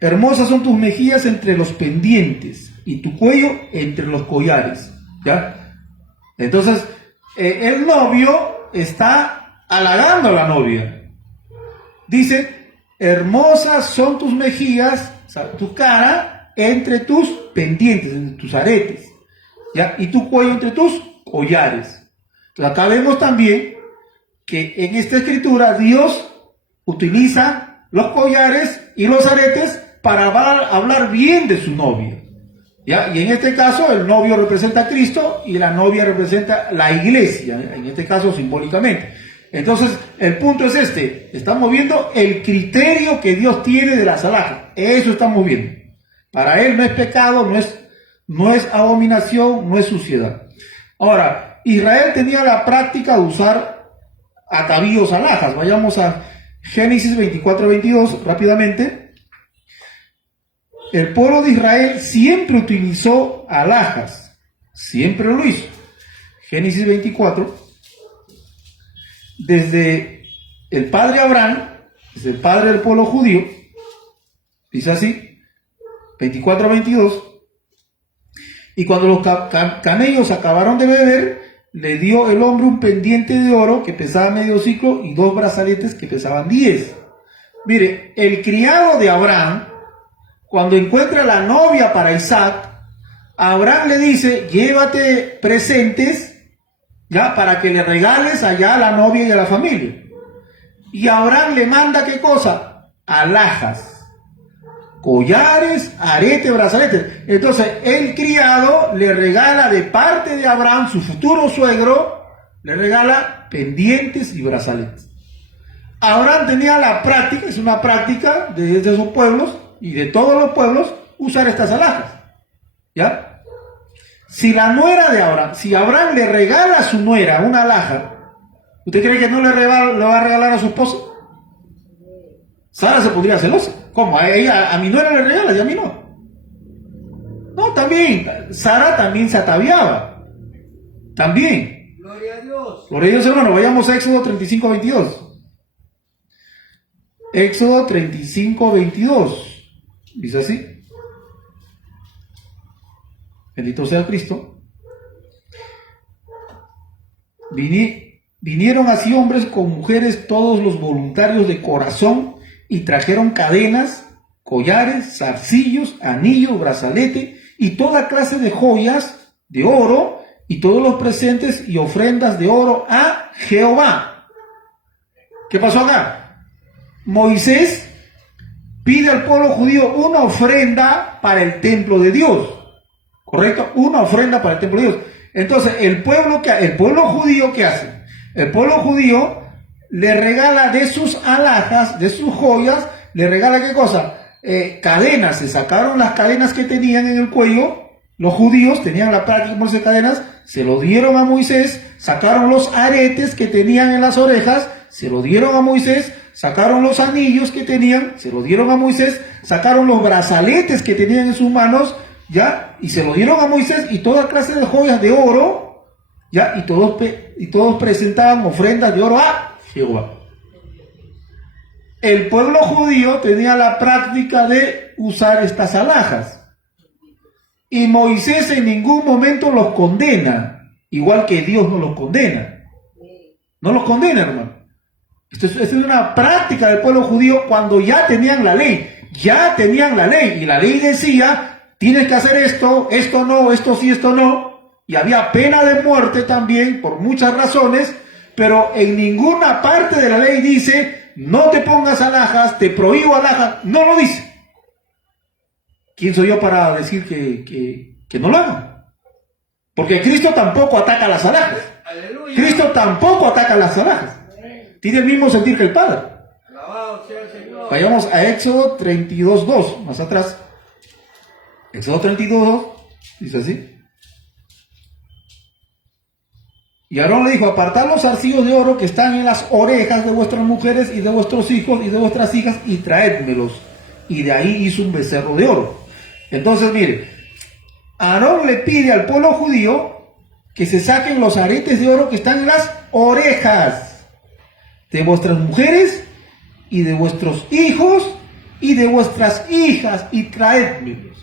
hermosas son tus mejillas entre los pendientes y tu cuello entre los collares. ¿Ya? Entonces, el novio está halagando a la novia. Dice: hermosas son tus mejillas, o sea, tu cara, entre tus pendientes, entre tus aretes, ¿ya? Y tu cuello entre tus collares. Entonces, acá vemos también que en esta escritura Dios utiliza los collares y los aretes para hablar bien de su novia, ¿ya? Y en este caso el novio representa a Cristo y la novia representa la iglesia, en este caso simbólicamente. Entonces el punto es este: estamos viendo el criterio que Dios tiene de las alhajas. Eso estamos viendo. Para Él no es pecado, no es abominación, no es suciedad. Ahora, Israel tenía la práctica de usar atavíos, alhajas. Vayamos a Génesis 24:22 rápidamente. El pueblo de Israel siempre utilizó alhajas, siempre lo hizo. Génesis 24, desde el padre Abraham, desde el padre del pueblo judío, dice así, 24:22, y cuando los camellos acabaron de beber, le dio el hombre un pendiente de oro que pesaba medio ciclo y 2 brazaletes que pesaban 10. Mire, el criado de Abraham, cuando encuentra la novia para Isaac, Abraham le dice: llévate presentes, ya, para que le regales allá a la novia y a la familia. Y Abraham le manda, ¿qué cosa? Alhajas, collares, aretes, brazaletes. Entonces el criado le regala de parte de Abraham, su futuro suegro, le regala pendientes y brazaletes. Abraham tenía la práctica, es una práctica de esos pueblos y de todos los pueblos, usar estas alhajas, ¿ya? Si la nuera de Abraham, si Abraham le regala a su nuera una alhaja, ¿usted cree que no le va a regalar a su esposa? Sara se pondría celosa. ¿Cómo? A mi nuera le regala y a mí no. No, también, Sara también se ataviaba. También. Gloria a Dios. Gloria a Dios, hermano. Vayamos a Éxodo 35, 22. Éxodo 35, 22. Dice así. Bendito sea Cristo. Vinieron así hombres con mujeres, todos los voluntarios de corazón, y trajeron cadenas, collares, zarcillos, anillos, brazalete y toda clase de joyas de oro y todos los presentes y ofrendas de oro a Jehová. ¿Qué pasó acá? Moisés pide al pueblo judío una ofrenda para el templo de Dios. ¿Correcto? Una ofrenda para el templo de Dios. Entonces, el pueblo judío, ¿qué hace? El pueblo judío le regala de sus alhajas, de sus joyas, le regala ¿qué cosa? Cadenas. Se sacaron las cadenas que tenían en el cuello. Los judíos tenían la práctica de ponerse cadenas, se lo dieron a Moisés. Sacaron los aretes que tenían en las orejas, se lo dieron a Moisés. Sacaron los anillos que tenían, se lo dieron a Moisés. Sacaron los brazaletes que tenían en sus manos, ¿ya? Y se lo dieron a Moisés, y toda clase de joyas de oro, ¿ya? Y todos presentaban ofrendas de oro a Jehová. El pueblo judío tenía la práctica de usar estas alhajas. Y Moisés en ningún momento los condena, igual que Dios no los condena. No los condena, hermano. Esto es una práctica del pueblo judío cuando ya tenían la ley. Ya tenían la ley. Y la ley decía, tienes que hacer esto, esto no, esto sí, esto no. Y había pena de muerte también, por muchas razones. Pero en ninguna parte de la ley dice, no te pongas alhajas, te prohíbo alhajas. No lo dice. ¿Quién soy yo para decir que no lo hagan? Porque Cristo tampoco ataca las alhajas. Aleluya. Cristo tampoco ataca las alhajas. Tiene el mismo sentir que el Padre. Alabado sea el Señor. Vayamos a Éxodo 32:2, más atrás. Éxodo 32:2, dice así. Y Aarón le dijo, apartad los zarcillos de oro que están en las orejas de vuestras mujeres y de vuestros hijos y de vuestras hijas y traédmelos. Y de ahí hizo un becerro de oro. Entonces, mire, Aarón le pide al pueblo judío que se saquen los aretes de oro que están en las orejas de vuestras mujeres y de vuestros hijos y de vuestras hijas y traédmelos.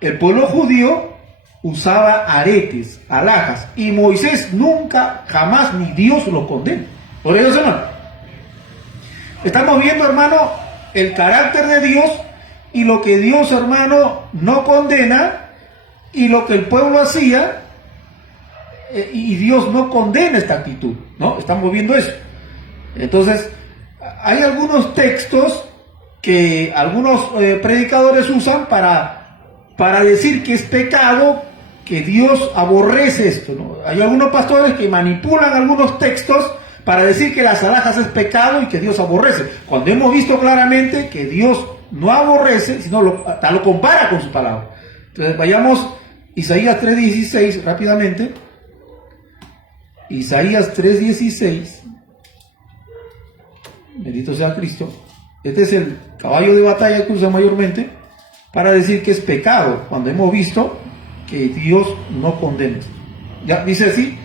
El pueblo judío usaba aretes, alhajas, y Moisés nunca, jamás, ni Dios lo condena. ¿Por eso no? Estamos viendo, hermano, el carácter de Dios y lo que Dios, hermano, no condena, y lo que el pueblo hacía, y Dios no condena esta actitud, ¿no? Estamos viendo eso. Entonces, hay algunos textos que algunos predicadores usan para decir que es pecado, que Dios aborrece esto, ¿no? Hay algunos pastores que manipulan algunos textos para decir que las alhajas es pecado y que Dios aborrece, cuando hemos visto claramente que Dios no aborrece, sino lo compara con su palabra. Entonces vayamos Isaías 3:16 rápidamente. Isaías 3:16. Bendito sea Cristo. Este es el caballo de batalla que usa mayormente para decir que es pecado, cuando hemos visto que Dios no condena. Ya dice así,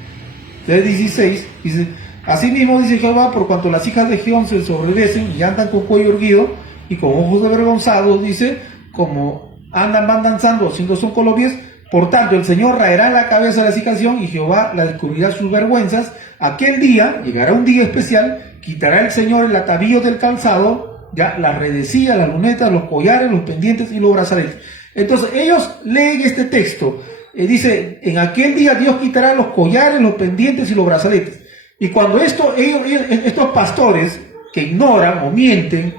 3:16, dice, así mismo dice Jehová, por cuanto las hijas de Gión se ensoberbecen y andan con cuello erguido y con ojos avergonzados, dice, como van danzando haciendo son con los pies, por tanto el Señor raerá la cabeza de la hijas de Gión y Jehová la descubrirá sus vergüenzas. Aquel día, llegará un día especial, quitará el Señor el atavío del calzado, ya las redecillas, las lunetas, los collares, los pendientes y los brazaletes. Entonces ellos leen este texto, dice, en aquel día Dios quitará los collares, los pendientes y los brazaletes. Y cuando estos pastores que ignoran o mienten,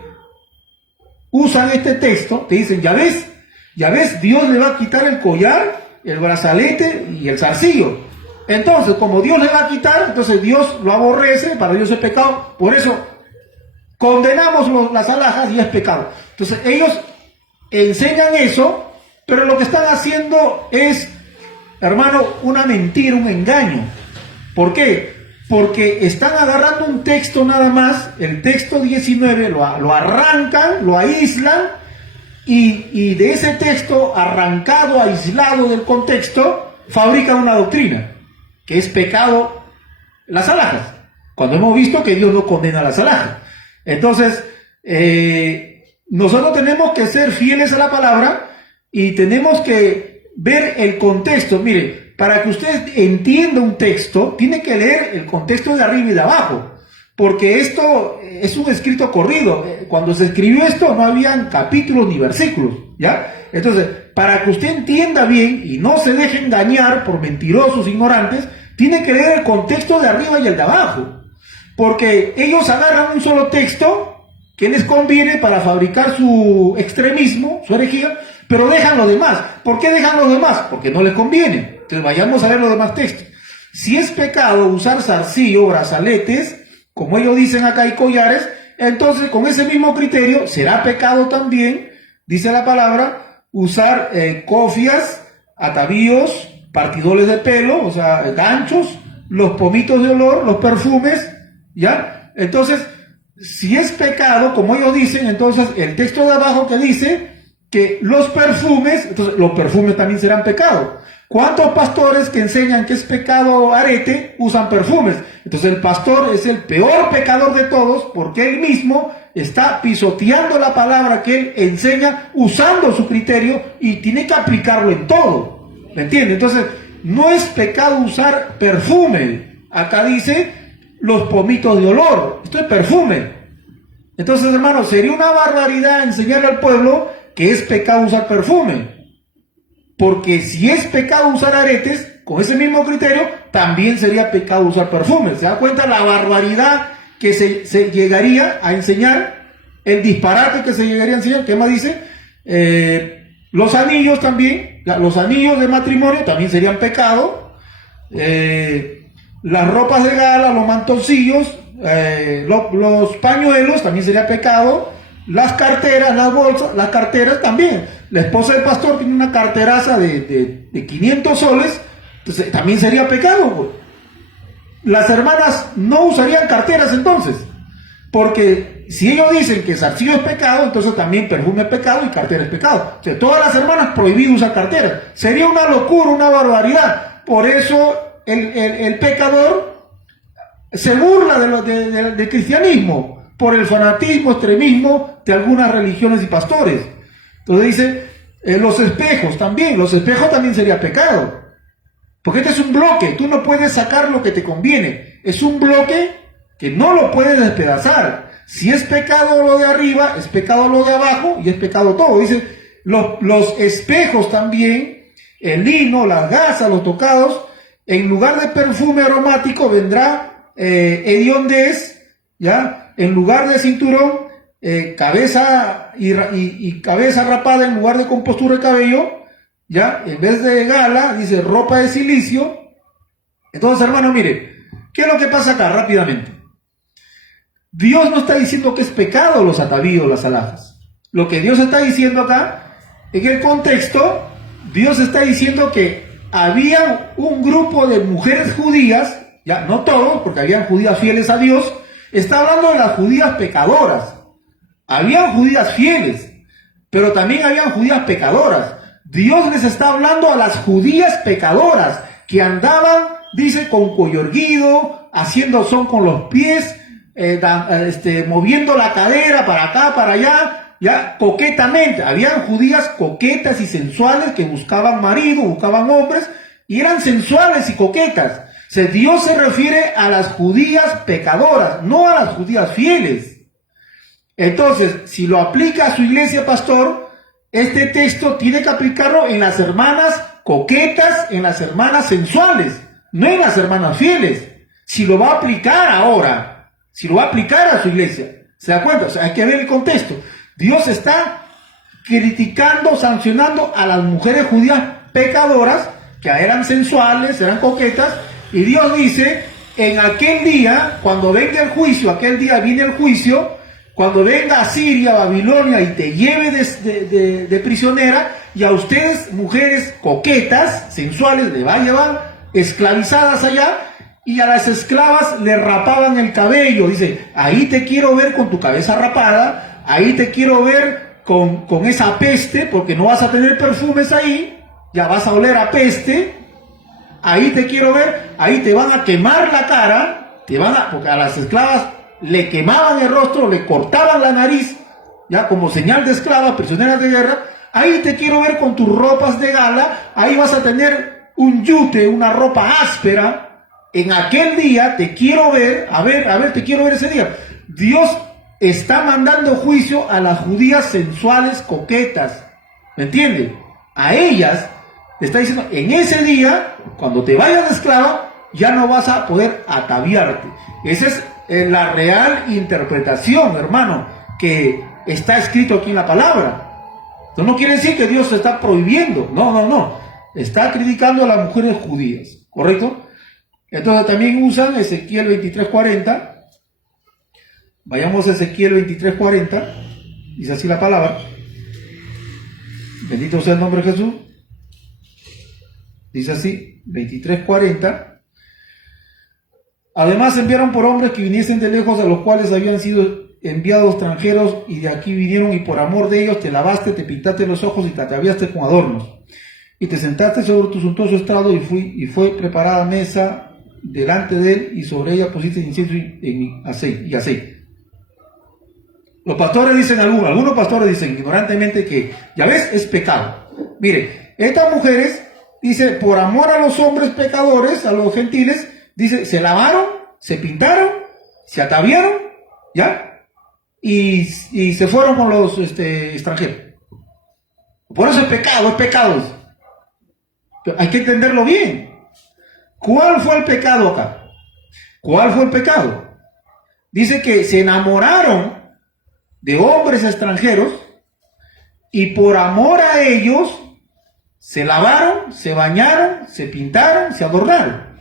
usan este texto, te dicen, ya ves, Dios le va a quitar el collar, el brazalete y el zarcillo. Entonces, como Dios le va a quitar, entonces Dios lo aborrece, para Dios es pecado, por eso condenamos las alhajas y es pecado. Entonces, ellos enseñan eso, pero lo que están haciendo es, hermano, una mentira, un engaño. ¿Por qué? Porque están agarrando un texto nada más, el texto 19, lo arrancan, lo aíslan, y de ese texto arrancado, aislado del contexto, fabrican una doctrina, que es pecado las alhajas, cuando hemos visto que Dios no condena las alhajas. Entonces, nosotros tenemos que ser fieles a la palabra y tenemos que ver el contexto. Mire, para que usted entienda un texto, tiene que leer el contexto de arriba y de abajo, porque esto es un escrito corrido. Cuando se escribió esto no habían capítulos ni versículos, ¿ya? Entonces, para que usted entienda bien y no se deje engañar por mentirosos ignorantes, tiene que leer el contexto de arriba y el de abajo, porque ellos agarran un solo texto que les conviene para fabricar su extremismo, su herejía, pero dejan los demás. ¿Por qué dejan los demás? Porque no les conviene. Entonces vayamos a leer los demás textos. Si es pecado usar zarcillo, brazaletes, como ellos dicen acá, y collares, entonces con ese mismo criterio será pecado también, dice la palabra, usar cofias, atavíos, partidoles de pelo, o sea, ganchos, los pomitos de olor, los perfumes, ¿ya? Entonces, si es pecado, como ellos dicen, entonces el texto de abajo que dice que los perfumes, entonces los perfumes también serán pecado. ¿Cuántos pastores que enseñan que es pecado arete usan perfumes? Entonces el pastor es el peor pecador de todos, porque él mismo está pisoteando la palabra que él enseña, usando su criterio, y tiene que aplicarlo en todo. ¿Me entiende? Entonces, no es pecado usar perfume. Acá dice los pomitos de olor. Esto es perfume. Entonces, hermanos, sería una barbaridad enseñarle al pueblo que es pecado usar perfume. Porque si es pecado usar aretes, con ese mismo criterio, también sería pecado usar perfume. ¿Se da cuenta la barbaridad que se llegaría a enseñar? El disparate que se llegaría a enseñar. ¿Qué más dice? Los anillos también, los anillos de matrimonio también serían pecado. Las ropas de gala, los mantoncillos, los pañuelos también sería pecado. Las carteras, las bolsas, las carteras también. La esposa del pastor tiene una carteraza de 500 soles, entonces también sería pecado. Las hermanas no usarían carteras entonces, porque si ellos dicen que zarcillo es pecado, entonces también perfume es pecado y cartera es pecado. O sea, todas las hermanas prohibido usar carteras. Sería una locura, una barbaridad. Por eso el pecador se burla del cristianismo, por el fanatismo, extremismo de algunas religiones y pastores. Entonces dice, los espejos también sería pecado. Porque este es un bloque, tú no puedes sacar lo que te conviene. Es un bloque que no lo puedes despedazar. Si es pecado lo de arriba, es pecado lo de abajo y es pecado todo. Dice, los espejos también, el lino, las gasas, los tocados, en lugar de perfume aromático vendrá hediondez, ¿ya? En lugar de cinturón, cabeza y cabeza rapada en lugar de compostura de cabello, ¿ya? En vez de gala, dice ropa de silicio. Entonces, hermano, mire, ¿qué es lo que pasa acá? Rápidamente. Dios no está diciendo que es pecado los atavíos, las alhajas. Lo que Dios está diciendo acá, en el contexto, Dios está diciendo que había un grupo de mujeres judías, ya no todos, porque habían judías fieles a Dios. Está hablando de las judías pecadoras. Habían judías fieles, pero también habían judías pecadoras. Dios les está hablando a las judías pecadoras que andaban, dice, con cuello erguido, haciendo son con los pies, moviendo la cadera para acá, para allá, ya coquetamente. Habían judías coquetas y sensuales que buscaban marido, buscaban hombres, y eran sensuales y coquetas. O sea, Dios se refiere a las judías pecadoras, no a las judías fieles. Entonces, si lo aplica a su iglesia, pastor, este texto tiene que aplicarlo en las hermanas coquetas, en las hermanas sensuales, no en las hermanas fieles. si lo va a aplicar ahora, si lo va a aplicar a su iglesia. ¿Se da cuenta? O sea, hay que ver el contexto. Dios está criticando, sancionando a las mujeres judías pecadoras, que eran sensuales, eran coquetas, y Dios dice, en aquel día, cuando venga el juicio, aquel día viene el juicio, cuando venga Asiria, Babilonia, y te lleve de prisionera, y a ustedes, mujeres coquetas, sensuales, le va a llevar esclavizadas allá, y a las esclavas le rapaban el cabello. Dice, ahí te quiero ver con tu cabeza rapada, ahí te quiero ver con esa peste, porque no vas a tener perfumes ahí, ya vas a oler a peste, ahí te quiero ver, ahí te van a quemar la cara, porque a las esclavas le quemaban el rostro, le cortaban la nariz, ya como señal de esclavas, prisioneras de guerra. Ahí te quiero ver con tus ropas de gala, ahí vas a tener un yute, una ropa áspera. En aquel día te quiero ver, a ver, te quiero ver ese día. Dios está mandando juicio a las judías sensuales coquetas, ¿me entiendes? A ellas le está diciendo, en ese día, cuando te vayas de esclava, ya no vas a poder ataviarte. Esa es la real interpretación, hermano, que está escrito aquí en la palabra. Esto no quiere decir que Dios se está prohibiendo, no. Está criticando a las mujeres judías, ¿correcto? Entonces también usan Ezequiel 23:40. Vayamos a Ezequiel 23:40. Dice así la palabra. Bendito sea el nombre de Jesús. Dice así, 23:40. Además enviaron por hombres que viniesen de lejos, a los cuales habían sido enviados extranjeros, y de aquí vinieron, y por amor de ellos te lavaste, te pintaste los ojos y te ataviaste con adornos. Y te sentaste sobre tu suntuoso estrado, y fue preparada mesa delante de él, y sobre ella pusiste incienso y aceite. Los pastores dicen, algunos pastores dicen ignorantemente que, ya ves, es pecado. Mire, estas mujeres, dice, por amor a los hombres pecadores, a los gentiles, dice, se lavaron, se pintaron, se ataviaron, ¿ya? Y se fueron con los extranjeros. Por eso es pecado. Pero hay que entenderlo bien. ¿Cuál fue el pecado acá? ¿Cuál fue el pecado? Dice que se enamoraron de hombres extranjeros, y por amor a ellos se lavaron, se bañaron, se pintaron, se adornaron.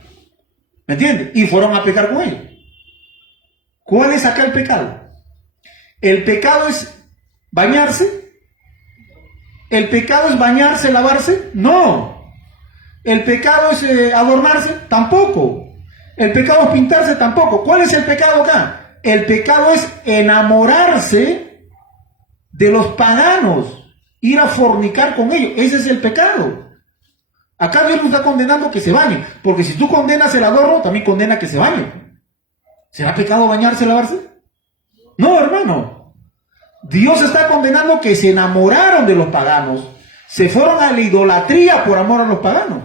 ¿Me entiendes? Y fueron a pecar con ellos. ¿Cuál es acá el pecado? ¿El pecado es bañarse? ¿El pecado es bañarse, lavarse? No. ¿El pecado es adornarse? Tampoco. ¿El pecado es pintarse? Tampoco. ¿Cuál es el pecado acá? El pecado es enamorarse de los paganos, ir a fornicar con ellos. Ese es el pecado. Acá Dios nos está condenando que se bañen, porque si tú condenas el adorno, también condena que se bañen. ¿Será pecado bañarse, lavarse? No, hermano. Dios está condenando que se enamoraron de los paganos, se fueron a la idolatría por amor a los paganos.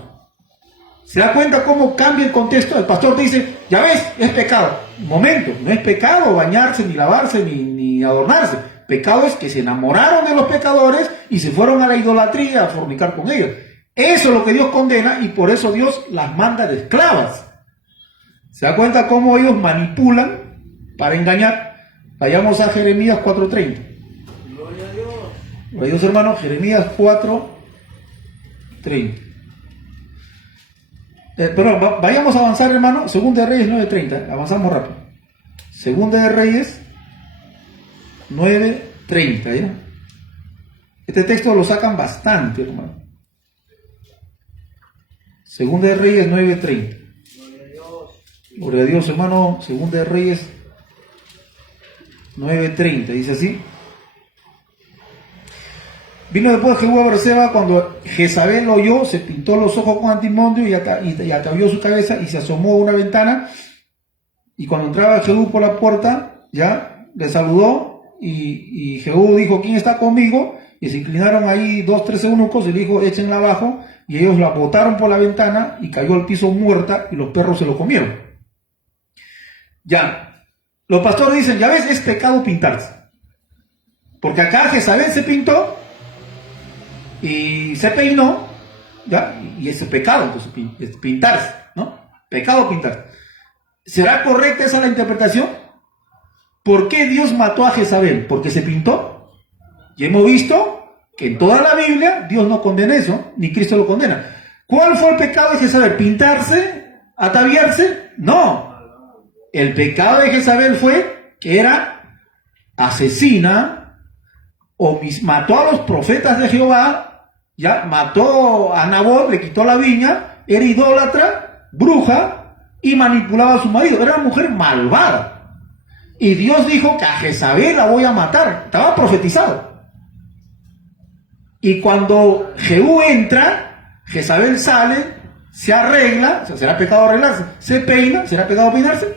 ¿Se da cuenta cómo cambia el contexto? El pastor dice, ya ves, es pecado. Un momento, no es pecado bañarse, ni lavarse, ni adornarse. Pecado es que se enamoraron de los pecadores y se fueron a la idolatría a fornicar con ellos. Eso es lo que Dios condena, y por eso Dios las manda de esclavas. ¿Se da cuenta cómo ellos manipulan para engañar? Vayamos a Jeremías 4:30. Gloria a Dios. Gloria a Dios, hermano. Jeremías 4:30. Perdón, vayamos a avanzar, hermano. Segunda de Reyes 9:30. Avanzamos rápido. Segunda de Reyes 9:30. ¿Ya? Este texto lo sacan bastante, hermano. Segunda de Reyes 9:30. Gloria a Dios. Gloria a Dios, hermano. Segunda de Reyes 9:30. Dice así. Vino después Jehú a Berseba. Cuando Jezabel lo oyó, se pintó los ojos con antimonio y atavió su cabeza, y se asomó a una ventana. Y cuando entraba Jehú por la puerta, ya le saludó, y Jehú dijo, ¿quién está conmigo? Y se inclinaron ahí 2-3 eunucos, y le dijo, échenla abajo, y ellos la botaron por la ventana, y cayó al piso muerta, y los perros se lo comieron. Ya, los pastores dicen, ya ves, es pecado pintarse. Porque acá Jezabel se pintó, y se peinó, ¿ya? Y ese pecado, entonces, es pintarse, ¿no? Pecado pintar. ¿Será correcta esa la interpretación? ¿Por qué Dios mató a Jezabel? ¿Porque se pintó? Y hemos visto que en toda la Biblia Dios no condena eso, ni Cristo lo condena. ¿Cuál fue el pecado de Jezabel? ¿Pintarse? ¿Ataviarse? No. El pecado de Jezabel fue que era asesina, mató a los profetas de Jehová, ya mató a Nabot, le quitó la viña, era idólatra, bruja, y manipulaba a su marido. Era una mujer malvada. Y Dios dijo que a Jezabel la voy a matar. Estaba profetizado. Y cuando Jehú entra, Jezabel sale, se arregla, o sea, ¿será pecado arreglarse? Se peina, ¿será pecado peinarse?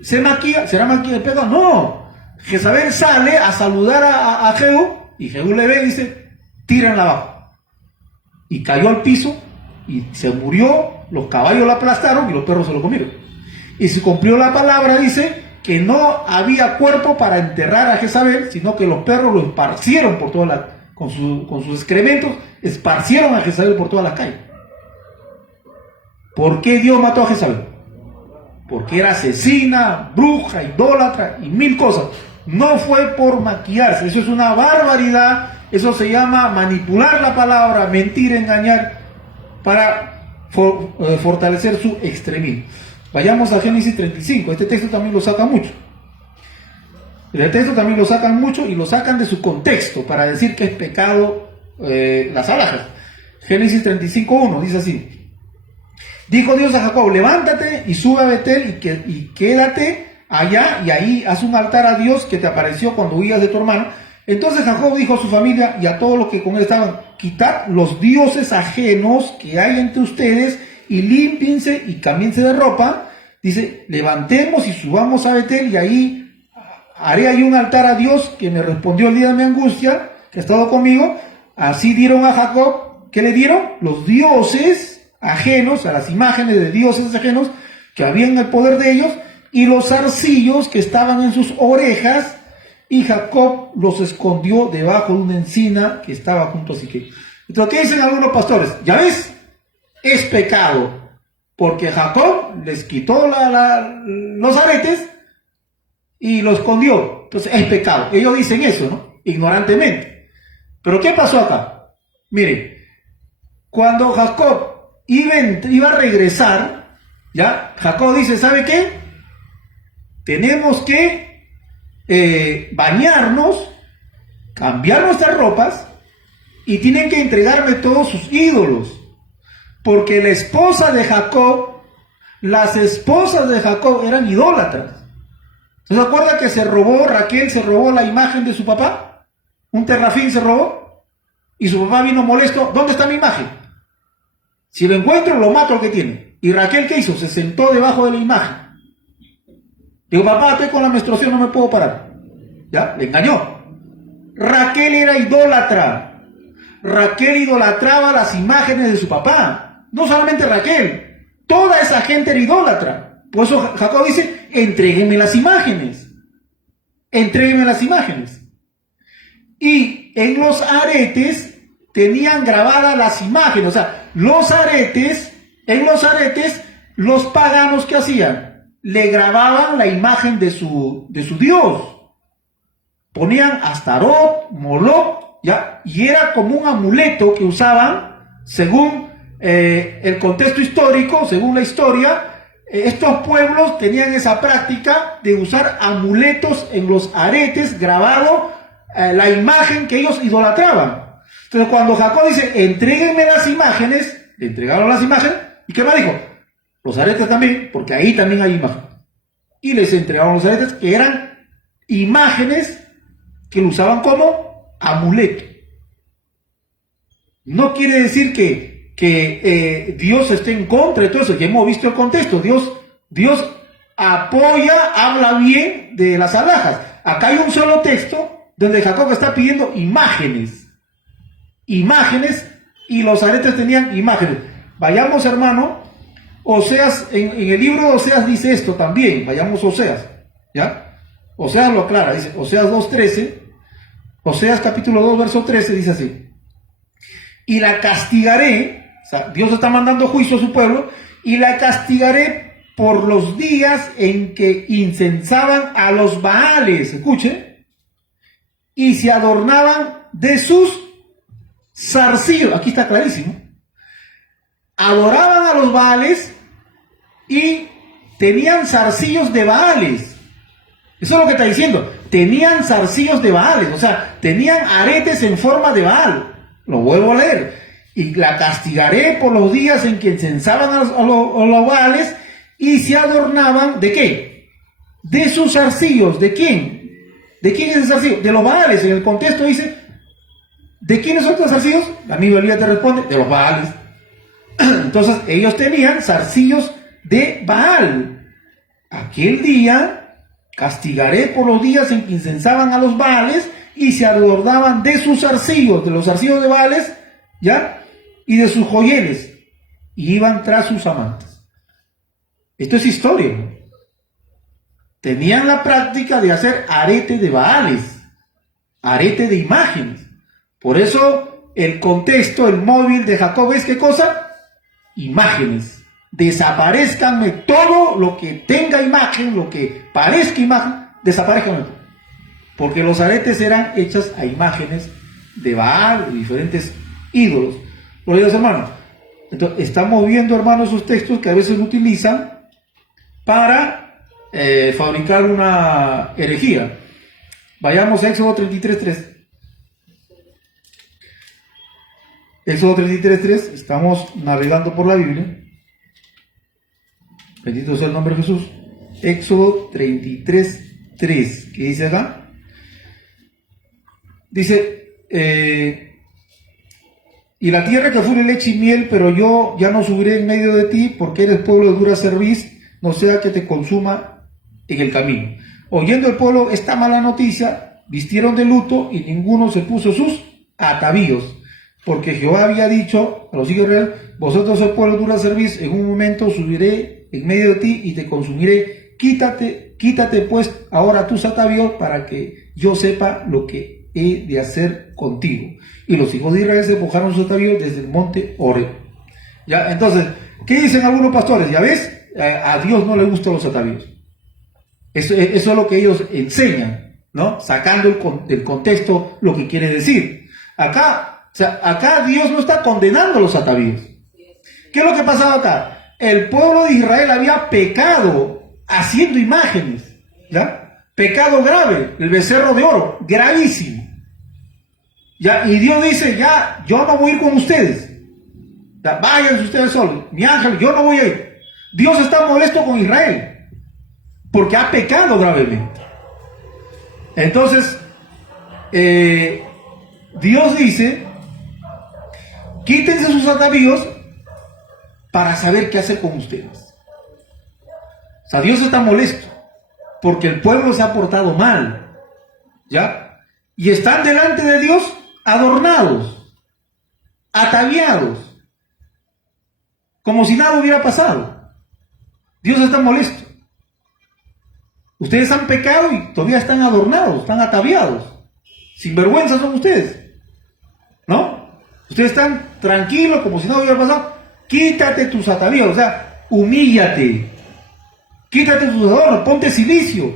Se maquilla, ¿será maquilla el pecado? No. Jezabel sale a saludar a Jehú, y Jehú le ve y dice, tírenla abajo. Y cayó al piso, y se murió, los caballos la aplastaron, y los perros se lo comieron. Y se cumplió la palabra, dice, que no había cuerpo para enterrar a Jezabel, sino que los perros lo esparcieron por toda la... con sus excrementos, esparcieron a Jezabel por todas las calles. ¿Por qué Dios mató a Jezabel? Porque era asesina, bruja, idólatra y mil cosas. No fue por maquillarse, eso es una barbaridad, eso se llama manipular la palabra, mentir, engañar, para fortalecer su extremismo. Vayamos a Génesis 35, este texto también lo saca mucho. El texto también lo sacan mucho y lo sacan de su contexto para decir que es pecado las alhajas. Génesis 35:1 dice así: dijo Dios a Jacob, levántate y sube a Betel y quédate allá y ahí haz un altar a Dios que te apareció cuando huías de tu hermano. Entonces Jacob dijo a su familia y a todos los que con él estaban, quitad los dioses ajenos que hay entre ustedes y límpiense y cámbiense de ropa. Dice, levantemos y subamos a Betel y ahí haré ahí un altar a Dios que me respondió el día de mi angustia, que ha estado conmigo. Así dieron a Jacob, ¿qué le dieron? Los dioses ajenos, a las imágenes de dioses ajenos que había en el poder de ellos, y los zarcillos que estaban en sus orejas, y Jacob los escondió debajo de una encina que estaba junto a Siquem. Entonces, ¿qué dicen algunos pastores? ¿Ya ves? Es pecado, porque Jacob les quitó los aretes y lo escondió. Entonces es pecado. Ellos dicen eso, ¿no? Ignorantemente. Pero ¿qué pasó acá? Miren, cuando Jacob iba a regresar, ¿ya? Jacob dice, ¿sabe qué? Tenemos que bañarnos, cambiar nuestras ropas y tienen que entregarme todos sus ídolos. Porque la esposa de Jacob, las esposas de Jacob eran idólatras. ¿Se acuerda que Raquel se robó la imagen de su papá? Un terrafín se robó. Y su papá vino molesto. ¿Dónde está mi imagen? Si lo encuentro, lo mato al que tiene. ¿Y Raquel qué hizo? Se sentó debajo de la imagen. Digo, papá, estoy con la menstruación, no me puedo parar. ¿Ya? Le engañó. Raquel era idólatra. Raquel idolatraba las imágenes de su papá. No solamente Raquel. Toda esa gente era idólatra. Por eso Jacob dice, entréguenme las imágenes. Entréguenme las imágenes. Y en los aretes tenían grabadas las imágenes. O sea, en los aretes, los paganos, ¿qué hacían? Le grababan la imagen de su Dios. Ponían Astarot, Moloch, ¿ya? Y era como un amuleto que usaban, según el contexto histórico, según la historia. Estos pueblos tenían esa práctica de usar amuletos en los aretes, grabado la imagen que ellos idolatraban. Entonces cuando Jacob dice, entréguenme las imágenes, le entregaron las imágenes, ¿y qué más dijo? Los aretes también, porque ahí también hay imágenes. Y les entregaron los aretes, que eran imágenes que lo usaban como amuleto. No quiere decir que Dios esté en contra de todo eso. Ya hemos visto el contexto. Dios apoya, habla bien de las alhajas. Acá hay un solo texto donde Jacob está pidiendo imágenes, y los aretes tenían imágenes. Vayamos, hermano, Oseas, en el libro de Oseas dice esto también. Vayamos a Oseas, ¿ya? Oseas lo aclara, dice Oseas 2:13, Oseas capítulo 2, verso 13, dice así: y la castigaré, o sea, Dios está mandando juicio a su pueblo, y la castigaré por los días en que incensaban a los Baales, escuche, y se adornaban de sus zarcillos. Aquí está clarísimo. Adoraban a los Baales y tenían zarcillos de Baales. Eso es lo que está diciendo. Tenían zarcillos de Baales, o sea, tenían aretes en forma de Baal. Lo vuelvo a leer. Y la castigaré por los días en que incensaban a los Baales y se adornaban, ¿de qué? De sus zarcillos. ¿De quién? ¿De quién es el zarcillo? De los Baales. En el contexto dice, ¿de quiénes son los zarcillos? La misma Biblia te responde, de los Baales. Entonces, ellos tenían zarcillos de Baal. Aquel día castigaré por los días en que incensaban a los Baales y se adornaban de sus zarcillos, de los zarcillos de Baales, ¿ya? Y de sus joyeles, y iban tras sus amantes. Esto es historia, ¿no? Tenían la práctica de hacer arete de Baales, arete de imágenes. Por eso el contexto, el móvil de Jacob es ¿qué cosa? Imágenes. Desaparezcanme todo lo que tenga imagen, lo que parezca imagen, desaparezcanme todo. Porque los aretes eran hechas a imágenes de Baal, de diferentes ídolos. Queridos hermanos, entonces, estamos viendo, hermanos, esos textos que a veces utilizan para fabricar una herejía. Vayamos a Éxodo 33:3. Éxodo 33:3, estamos navegando por la Biblia. Bendito sea el nombre de Jesús. Éxodo 33:3, ¿qué dice acá? Dice, y la tierra que fue leche y miel, pero yo ya no subiré en medio de ti, porque eres pueblo de dura cerviz, no sea que te consuma en el camino. Oyendo el pueblo esta mala noticia, vistieron de luto y ninguno se puso sus atavíos, porque Jehová había dicho a los hijos de Israel, vosotros sois pueblo de dura cerviz, en un momento subiré en medio de ti y te consumiré. Quítate pues ahora tus atavíos para que yo sepa lo que he de hacer contigo. Y los hijos de Israel se empujaron sus atavíos desde el monte Horeb. Ya, entonces, ¿qué dicen algunos pastores? Ya ves, a Dios no le gustan los atavíos. Eso es lo que ellos enseñan, ¿no? Sacando del contexto lo que quiere decir. Acá Dios no está condenando los atavíos. ¿Qué es lo que pasaba acá? El pueblo de Israel había pecado haciendo imágenes, ¿ya? Pecado grave, el becerro de oro, gravísimo. ¿Ya? Y Dios dice, ya, yo no voy a ir con ustedes. ¿Ya? Váyanse ustedes solos. Mi ángel, yo no voy a ir. Dios está molesto con Israel, porque ha pecado gravemente. Entonces, Dios dice, quítense sus atavíos para saber qué hacer con ustedes. O sea, Dios está molesto porque el pueblo se ha portado mal, ¿ya? Y están delante de Dios adornados, ataviados, como si nada hubiera pasado. Dios está molesto. Ustedes han pecado y todavía están adornados, están ataviados. Sinvergüenzas son ustedes, ¿no? Ustedes están tranquilos como si nada hubiera pasado. Quítate tus atavíos, o sea, humíllate. Quítate tus adornos, ponte silicio.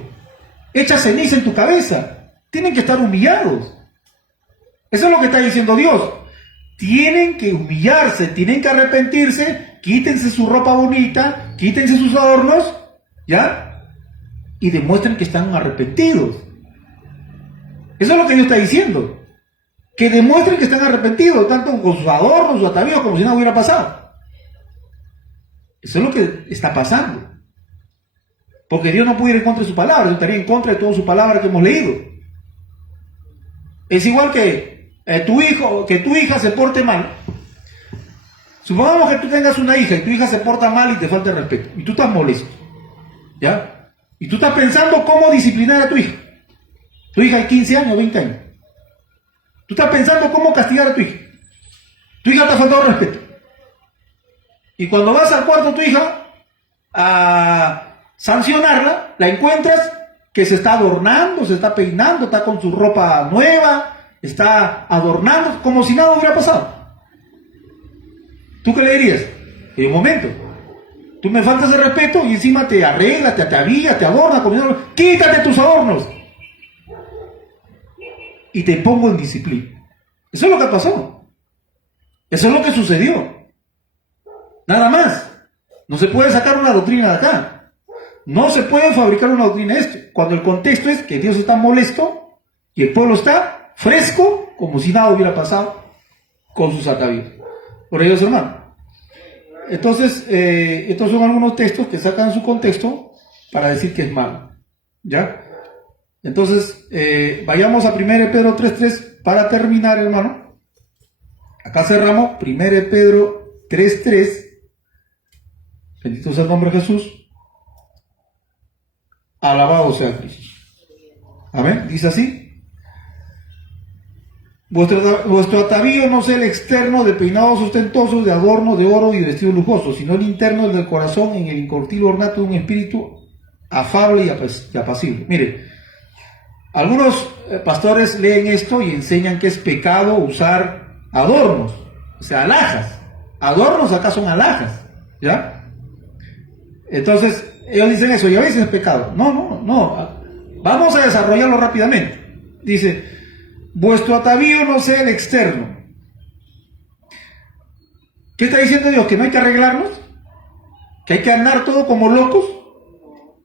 Echa ceniza en tu cabeza. Tienen que estar humillados. Eso es lo que está diciendo Dios. Tienen que humillarse, tienen que arrepentirse, quítense su ropa bonita, quítense sus adornos, ¿ya? Y demuestren que están arrepentidos. Eso es lo que Dios está diciendo. Que demuestren que están arrepentidos, tanto con sus adornos, sus atavíos, como si nada hubiera pasado. Eso es lo que está pasando. Porque Dios no puede ir en contra de su palabra, Dios estaría en contra de toda su palabra que hemos leído. Es igual que tu hijo, que tu hija se porte mal. Supongamos que tú tengas una hija y tu hija se porta mal y te falta el respeto. Y tú estás molesto. ¿Ya? Y tú estás pensando cómo disciplinar a tu hija. Tu hija hay 15 años, 20 años. Tú estás pensando cómo castigar a tu hija. Tu hija te ha faltado el respeto. Y cuando vas al cuarto de tu hija a sancionarla, la encuentras que se está adornando, se está peinando, está con su ropa nueva, está adornando, como si nada hubiera pasado. ¿Tú qué le dirías? En un momento, Tú me faltas de respeto y encima te arreglas, te atavías, te adornas. Quítate tus adornos. Y te pongo en disciplina. Eso es lo que pasó. Eso es lo que sucedió. Nada más. No se puede sacar una doctrina de acá. No se puede fabricar una doctrina de esto. Cuando el contexto es que Dios está molesto y el pueblo está fresco, como si nada hubiera pasado con sus atavíos. Por ello, hermano. Entonces, estos son algunos textos que sacan su contexto para decir que es malo. ¿Ya? Entonces, vayamos a 1 Pedro 3.3 para terminar, hermano. Acá cerramos 1 Pedro 3.3. Bendito sea el nombre de Jesús. Alabado sea Cristo. Amén. Dice así. Vuestro atavío no sea el externo de peinados ostentosos, de adorno, de oro y de vestidos lujosos, sino el interno, el del corazón, en el incorruptible ornato de un espíritu afable y apacible. Mire, algunos pastores leen esto y enseñan que es pecado usar adornos, o sea, alhajas. Adornos acá son alhajas, ¿ya? Entonces, ellos dicen eso, y a veces es pecado. No. Vamos a desarrollarlo rápidamente. Dice, vuestro atavío no sea el externo. ¿Qué está diciendo Dios? ¿Que no hay que arreglarnos? ¿Que hay que andar todo como locos?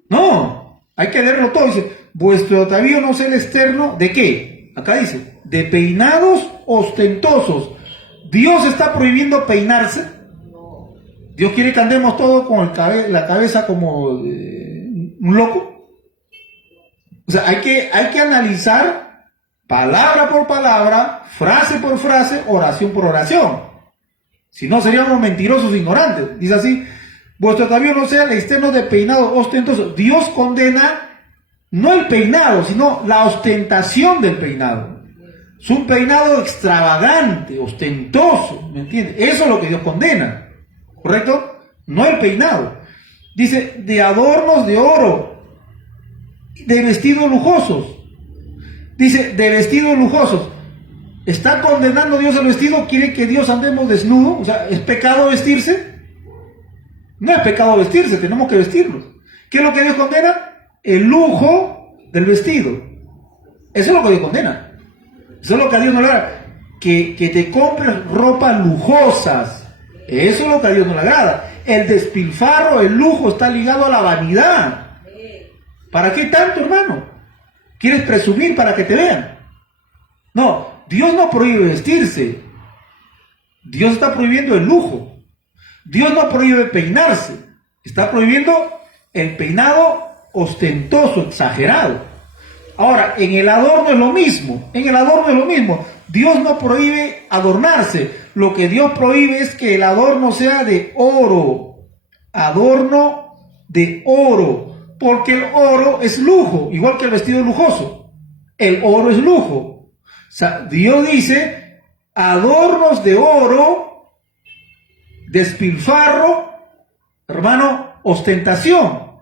No, hay que leerlo todo. Dice, vuestro atavío no sea el externo, ¿de qué? Acá dice, de peinados ostentosos. ¿Dios está prohibiendo peinarse? ¿Dios quiere que andemos todos con la cabeza como un loco? O sea, hay que analizar palabra por palabra, frase por frase, oración por oración. Si no, seríamos mentirosos e ignorantes. Dice así, vuestro atavío no sea el externo de peinado ostentoso. Dios condena no el peinado, sino la ostentación del peinado. Es un peinado extravagante, ostentoso, ¿me entiendes? Eso es lo que Dios condena, ¿correcto? No el peinado. Dice, de adornos de oro, de vestidos lujosos. Dice, de vestidos lujosos. ¿Está condenando Dios el vestido? ¿Quiere que Dios andemos desnudos? O sea, ¿es pecado vestirse? No es pecado vestirse, tenemos que vestirnos. ¿Qué es lo que Dios condena? El lujo del vestido. Eso es lo que Dios condena. Eso es lo que a Dios no le agrada. Que te compres ropas lujosas. Eso es lo que a Dios no le agrada. El despilfarro, el lujo está ligado a la vanidad. ¿Para qué tanto, hermano? ¿Quieres presumir para que te vean? No, Dios no prohíbe vestirse. Dios está prohibiendo el lujo. Dios no prohíbe peinarse. Está prohibiendo el peinado ostentoso, exagerado. Ahora, en el adorno es lo mismo. En el adorno es lo mismo. Dios no prohíbe adornarse. Lo que Dios prohíbe es que el adorno sea de oro. Adorno de oro. Porque el oro es lujo, igual que el vestido lujoso. El oro es lujo. O sea, Dios dice, adornos de oro, despilfarro, hermano, ostentación.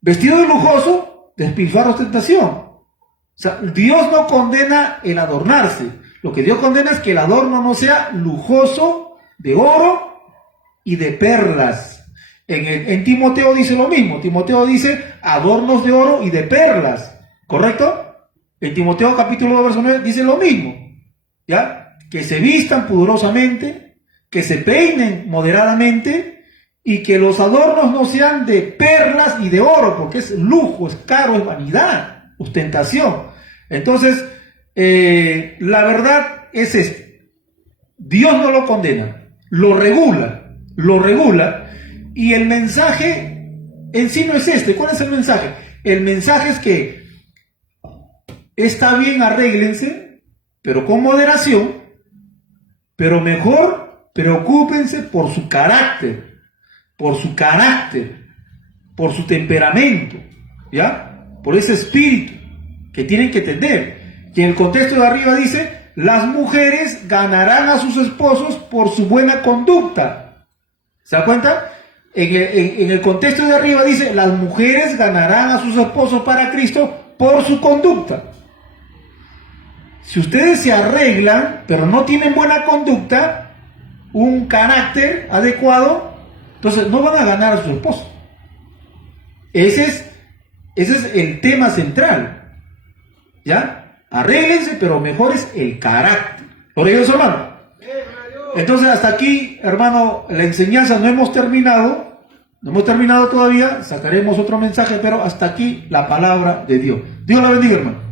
Vestido de lujoso, despilfarro, ostentación. O sea, Dios no condena el adornarse. Lo que Dios condena es que el adorno no sea lujoso, de oro y de perlas. En Timoteo dice lo mismo. Timoteo dice adornos de oro y de perlas. ¿Correcto? En Timoteo capítulo 2, verso 9 dice lo mismo. ¿Ya? Que se vistan pudorosamente, que se peinen moderadamente y que los adornos no sean de perlas y de oro, porque es lujo, es caro, es vanidad, ostentación. Entonces, la verdad es esto. Dios no lo condena, lo regula. Y el mensaje en sí no es este. ¿Cuál es el mensaje? El mensaje es que está bien, arréglense, pero con moderación, pero mejor preocúpense por su carácter, por su temperamento, ¿ya? Por ese espíritu que tienen que tener. Y en el contexto de arriba dice, las mujeres ganarán a sus esposos por su buena conducta. ¿Se da cuenta? En el contexto de arriba dice, las mujeres ganarán a sus esposos para Cristo por su conducta. Si ustedes se arreglan, pero no tienen buena conducta, un carácter adecuado, Entonces, no van a ganar a su esposo. Ese es el tema central. ¿Ya? Arréglense, pero mejor es el carácter. ¿Por ellos, hermano? Entonces, hasta aquí, hermano, la enseñanza no hemos terminado. No hemos terminado todavía. Sacaremos otro mensaje, pero hasta aquí la palabra de Dios. Dios la bendiga, hermano.